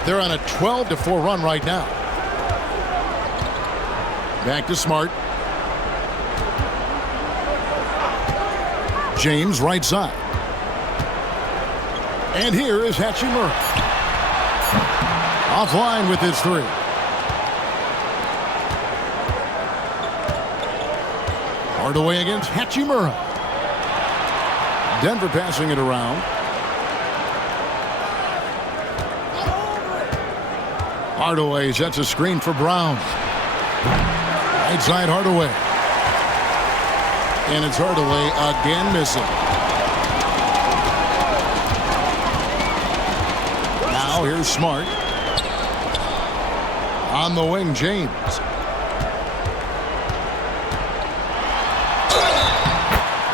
They're on a 12-4 run right now. Back to Smart. James right side. And here is Hachimura. Offline with his three. Hardaway against Hachimura. Denver passing it around. Hardaway sets a screen for Brown. Right side Hardaway. And it's Hardaway again missing. Now here's Smart. On the wing, James.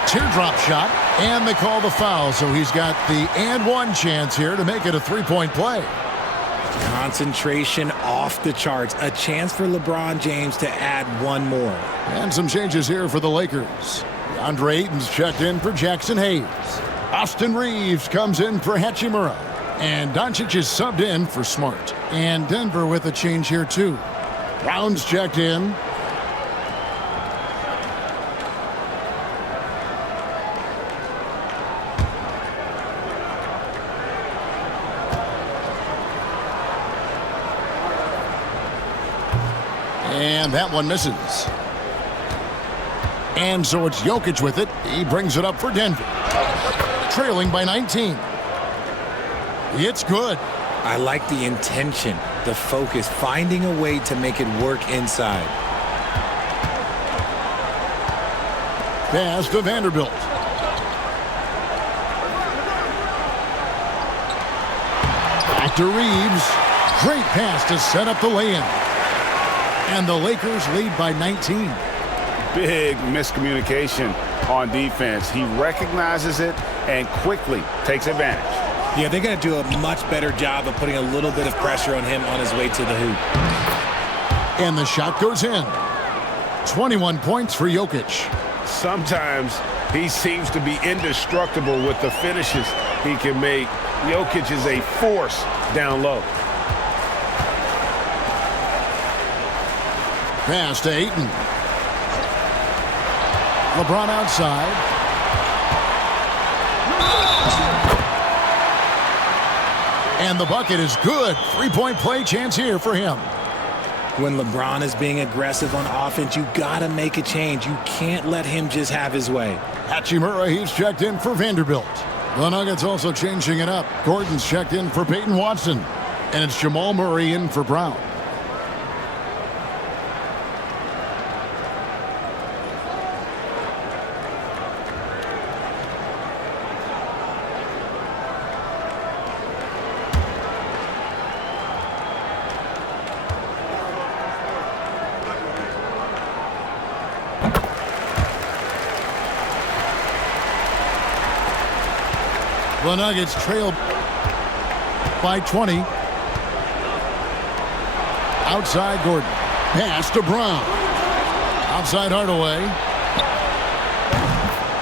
Teardrop shot, and they call the foul, so he's got the and one chance here to make it a three-point play. Concentration off the charts. A chance for LeBron James to add one more. And some changes here for the Lakers. Andre Ayton's checked in for Jackson Hayes. Austin Reeves comes in for Hachimura. And Donćic is subbed in for Smart. And Denver with a change here too. Brown's checked in. And that one misses. And so it's Jokic with it. He brings it up for Denver. Trailing by 19. It's good. I like the intention, the focus, finding a way to make it work inside. Pass to Vanderbilt. Back to Reeves. Great pass to set up the lay-in. And the Lakers lead by 19. Big miscommunication on defense. He recognizes it and quickly takes advantage. Yeah, they're going to do a much better job of putting a little bit of pressure on him on his way to the hoop. And the shot goes in. 21 points for Jokic. Sometimes he seems to be indestructible with the finishes he can make. Jokic is a force down low. Pass to Ayton. LeBron outside. And the bucket is good. Three-point play chance here for him. When LeBron is being aggressive on offense, you got to make a change. You can't let him just have his way. Hachimura, he's checked in for Vanderbilt. The Nuggets also changing it up. Gordon's checked in for Peyton Watson. And it's Jamal Murray in for Brown. The Nuggets trail by 20. Outside Gordon. Pass to Brown. Outside Hardaway.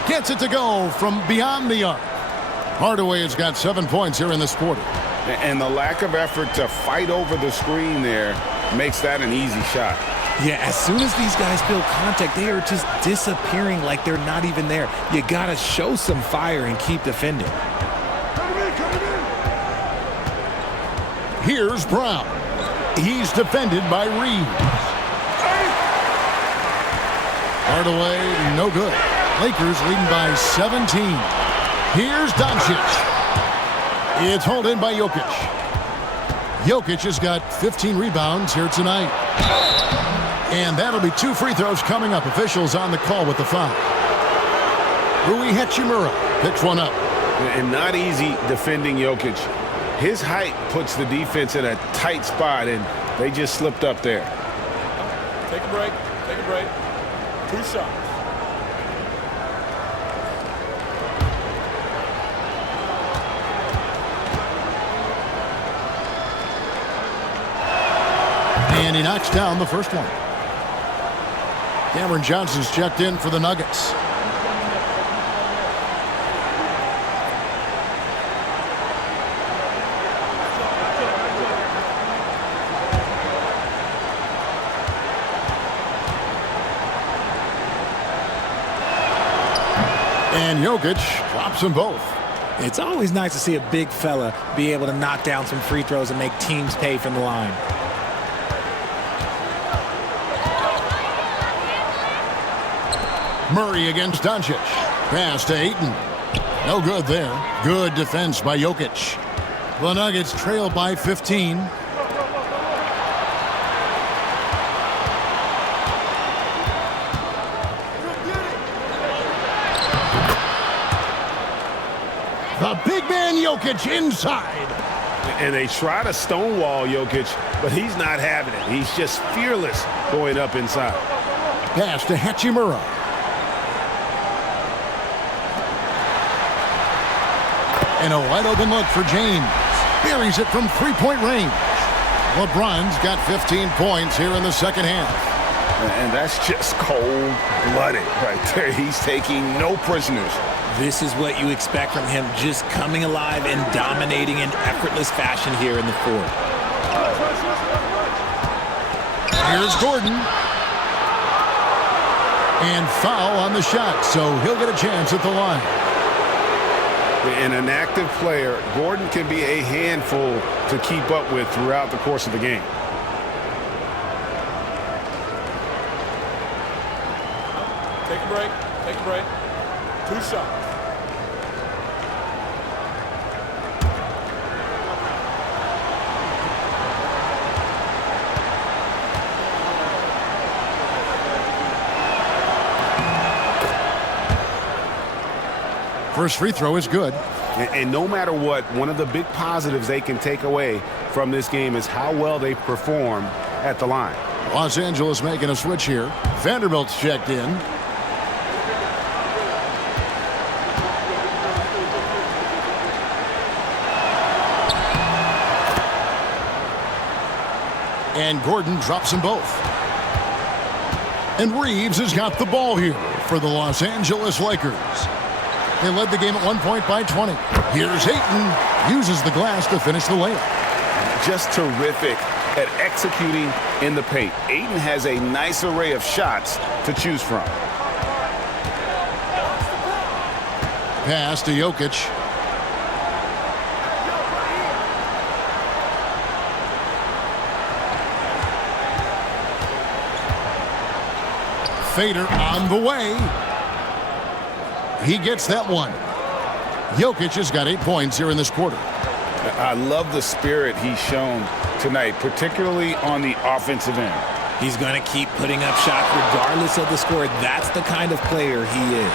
Gets it to go from beyond the arc. Hardaway has got 7 points here in this quarter. And the lack of effort to fight over the screen there makes that an easy shot. Yeah, as soon as these guys feel contact, they are just disappearing like they're not even there. You got to show some fire and keep defending. Here's Brown. He's defended by Reeves. Hardaway, no good. Lakers leading by 17. Here's Donćic. It's hauled in by Jokic. Jokic has got 15 rebounds here tonight. And that'll be 2 free throws coming up. Officials on the call with the foul. Rui Hachimura picks one up. And not easy defending Jokic. His height puts the defense in a tight spot, and they just slipped up there. Take a break. Take a break. 2 shots. And he knocks down the first one. Cameron Johnson's checked in for the Nuggets. And Jokic drops them both. It's always nice to see a big fella be able to knock down some free throws and make teams pay from the line. Murray against Donćic. Pass to Ayton. No good there. Good defense by Jokic. The Nuggets trail by 15. The big man Jokic inside. And they try to stonewall Jokic, but he's not having it. He's just fearless going up inside. Pass to Hachimura. And a wide open look for James. Buries it from three-point range. LeBron's got 15 points here in the second half. And that's just cold-blooded right there. He's taking no prisoners. This is what you expect from him, just coming alive and dominating in effortless fashion here in the fourth. Here's Gordon. And foul on the shot, so he'll get a chance at the line. And an active player, Gordon can be a handful to keep up with throughout the course of the game. Take a break. Take a break. 2 shots. First free throw is good. And no matter what, one of the big positives they can take away from this game is how well they perform at the line. Los Angeles making a switch here. Vanderbilt's checked in. And Gordon drops them both. And Reeves has got the ball here for the Los Angeles Lakers. They led the game at 1 point by 20. Here's Ayton. Uses the glass to finish the layup. Just terrific at executing in the paint. Ayton has a nice array of shots to choose from. Pass to Jokic. Fader on the way. He gets that one. Jokic has got 8 points here in this quarter. I love the spirit he's shown tonight, particularly on the offensive end. He's going to keep putting up shots regardless of the score. That's the kind of player he is.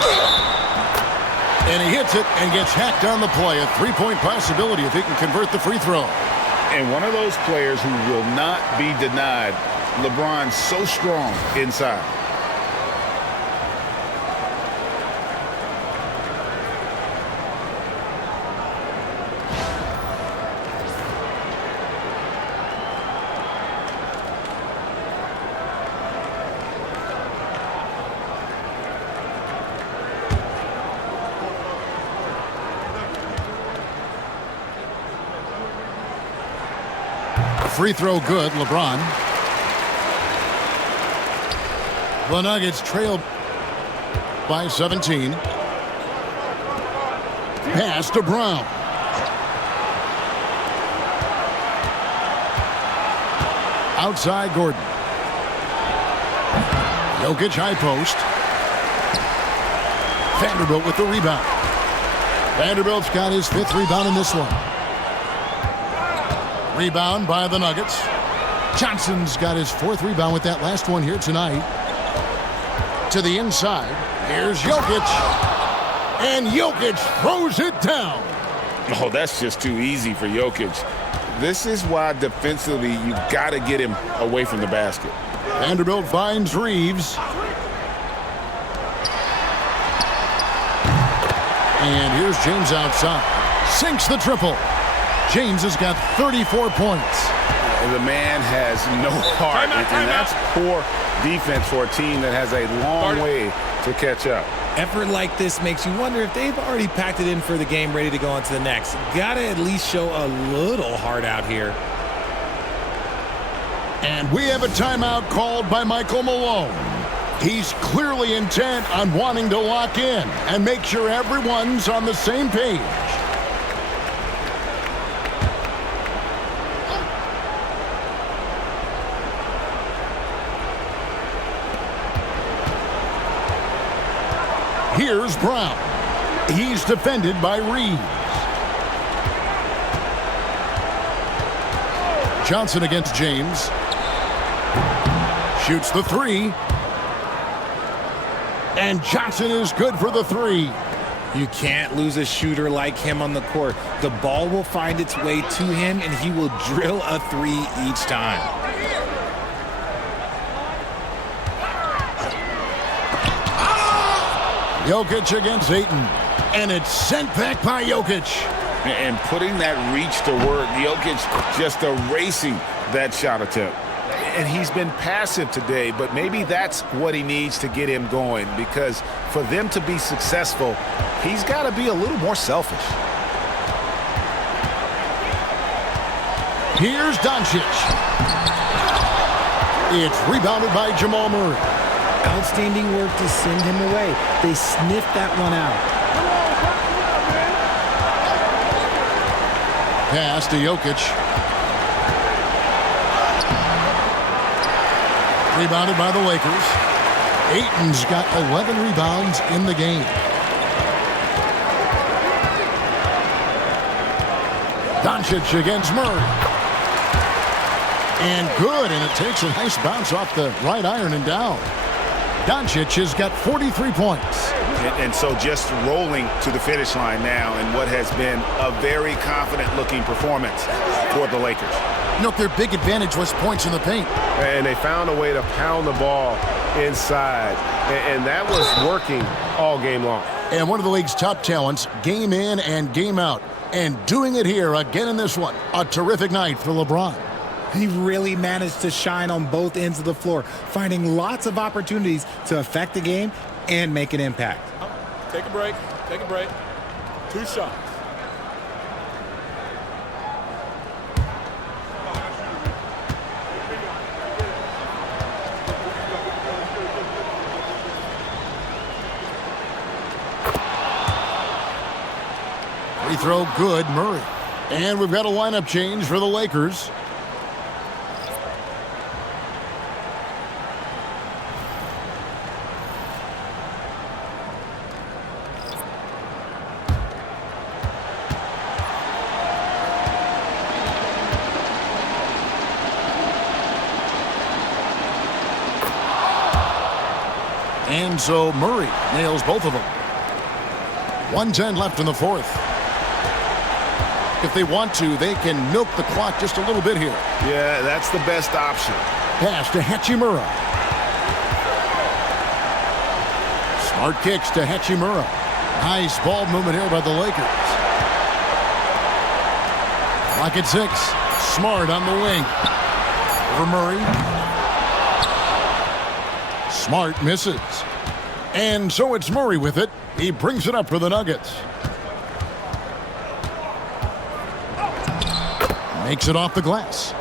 And he hits it and gets hacked on the play. A three-point possibility if he can convert the free throw. And one of those players who will not be denied. LeBron's so strong inside. Free throw good, LeBron. The Nuggets trail by 17. Pass to Brown. Outside Gordon. Jokic high post. Vanderbilt with the rebound. Vanderbilt's got his 5th rebound in this one. Rebound by the Nuggets. Johnson's got his 4th rebound with that last one here tonight. To the inside. Here's Jokic. And Jokic throws it down. Oh, that's just too easy for Jokic. This is why defensively you got to get him away from the basket. Vanderbilt finds Reeves. And here's James outside. Sinks the triple. James has got 34 points. The man has no heart, and that's poor defense for a team that has a long way to catch up. Effort like this makes you wonder if they've already packed it in for the game, ready to go on to the next. Got to at least show a little heart out here. And we have a timeout called by Michael Malone. He's clearly intent on wanting to lock in and make sure everyone's on the same page. Here's Brown. He's defended by Reeves. Johnson against James. Shoots the three. And Johnson is good for the three. You can't lose a shooter like him on the court. The ball will find its way to him, and he will drill a three each time. Jokic against Ayton. And it's sent back by Jokic. And putting that reach to work, Jokic just erasing that shot attempt. And he's been passive today, but maybe that's what he needs to get him going, because for them to be successful, he's got to be a little more selfish. Here's Donćic. It's rebounded by Jamal Murray. Outstanding work to send him away. They sniffed that one out. Pass to Jokic. Rebounded by the Lakers. Ayton's got 11 rebounds in the game. Donćic against Murray. And good, and it takes a nice bounce off the right iron and down. Donćic has got 43 points. And so just rolling to the finish line now in what has been a very confident-looking performance for the Lakers. You know, their big advantage was points in the paint. And they found a way to pound the ball inside. And that was working all game long. And one of the league's top talents, game in and game out. And doing it here again in this one. A terrific night for LeBron. He really managed to shine on both ends of the floor, finding lots of opportunities to affect the game and make an impact. Take a break. Take a break. 2 shots. Free throw good, Murray. And we've got a lineup change for the Lakers. And so Murray nails both of them. 1:10 left in the fourth. If they want to, they can milk the clock just a little bit here. Yeah, that's the best option. Pass to Hachimura. Smart kicks to Hachimura. Nice ball movement here by the Lakers. Clock at 6. Smart on the wing. Over Murray. Smart misses. And so it's Murray with it. He brings it up for the Nuggets. Makes it off the glass.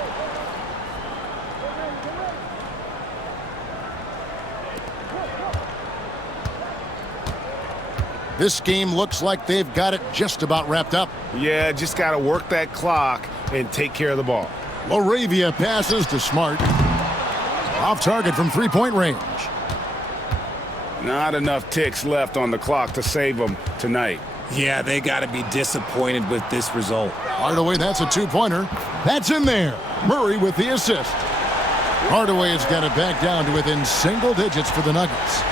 This game looks like they've got it just about wrapped up. Yeah, just got to work that clock and take care of the ball. Laravia passes to Smart. Off target from three-point range. Not enough ticks left on the clock to save them tonight. Yeah, they got to be disappointed with this result. Hardaway, that's a two-pointer. That's in there. Murray with the assist. Hardaway has got it back down to within single digits for the Nuggets.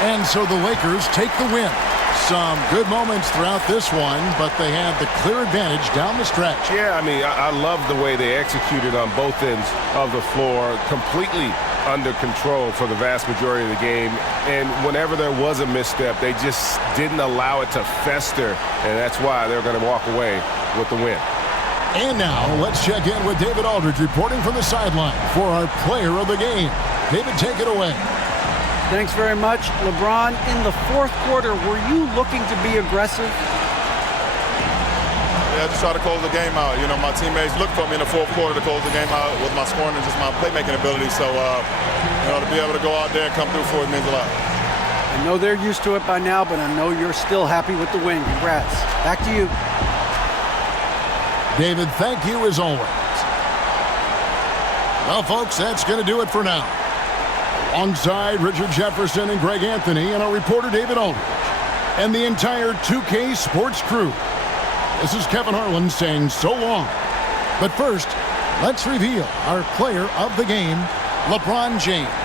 And so the Lakers take the win. Some good moments throughout this one, but they had the clear advantage down the stretch. Yeah, I mean, I love the way they executed on both ends of the floor, completely under control for the vast majority of the game. And whenever there was a misstep, they just didn't allow it to fester, and that's why they're going to walk away with the win. And now let's check in with David Aldridge reporting from the sideline for our player of the game. David, take it away. Thanks very much. LeBron, in the fourth quarter, were you looking to be aggressive? Yeah, just try to close the game out. You know, my teammates looked for me in the fourth quarter to close the game out with my scoring and just my playmaking ability. So, you know, to be able to go out there and come through for it means a lot. I know they're used to it by now, but I know you're still happy with the win. Congrats. Back to you. David, thank you as always. Well, folks, that's going to do it for now. Alongside Richard Jefferson and Greg Anthony and our reporter David Aldridge and the entire 2K Sports crew, this is Kevin Harlan saying so long. But first, let's reveal our player of the game, LeBron James.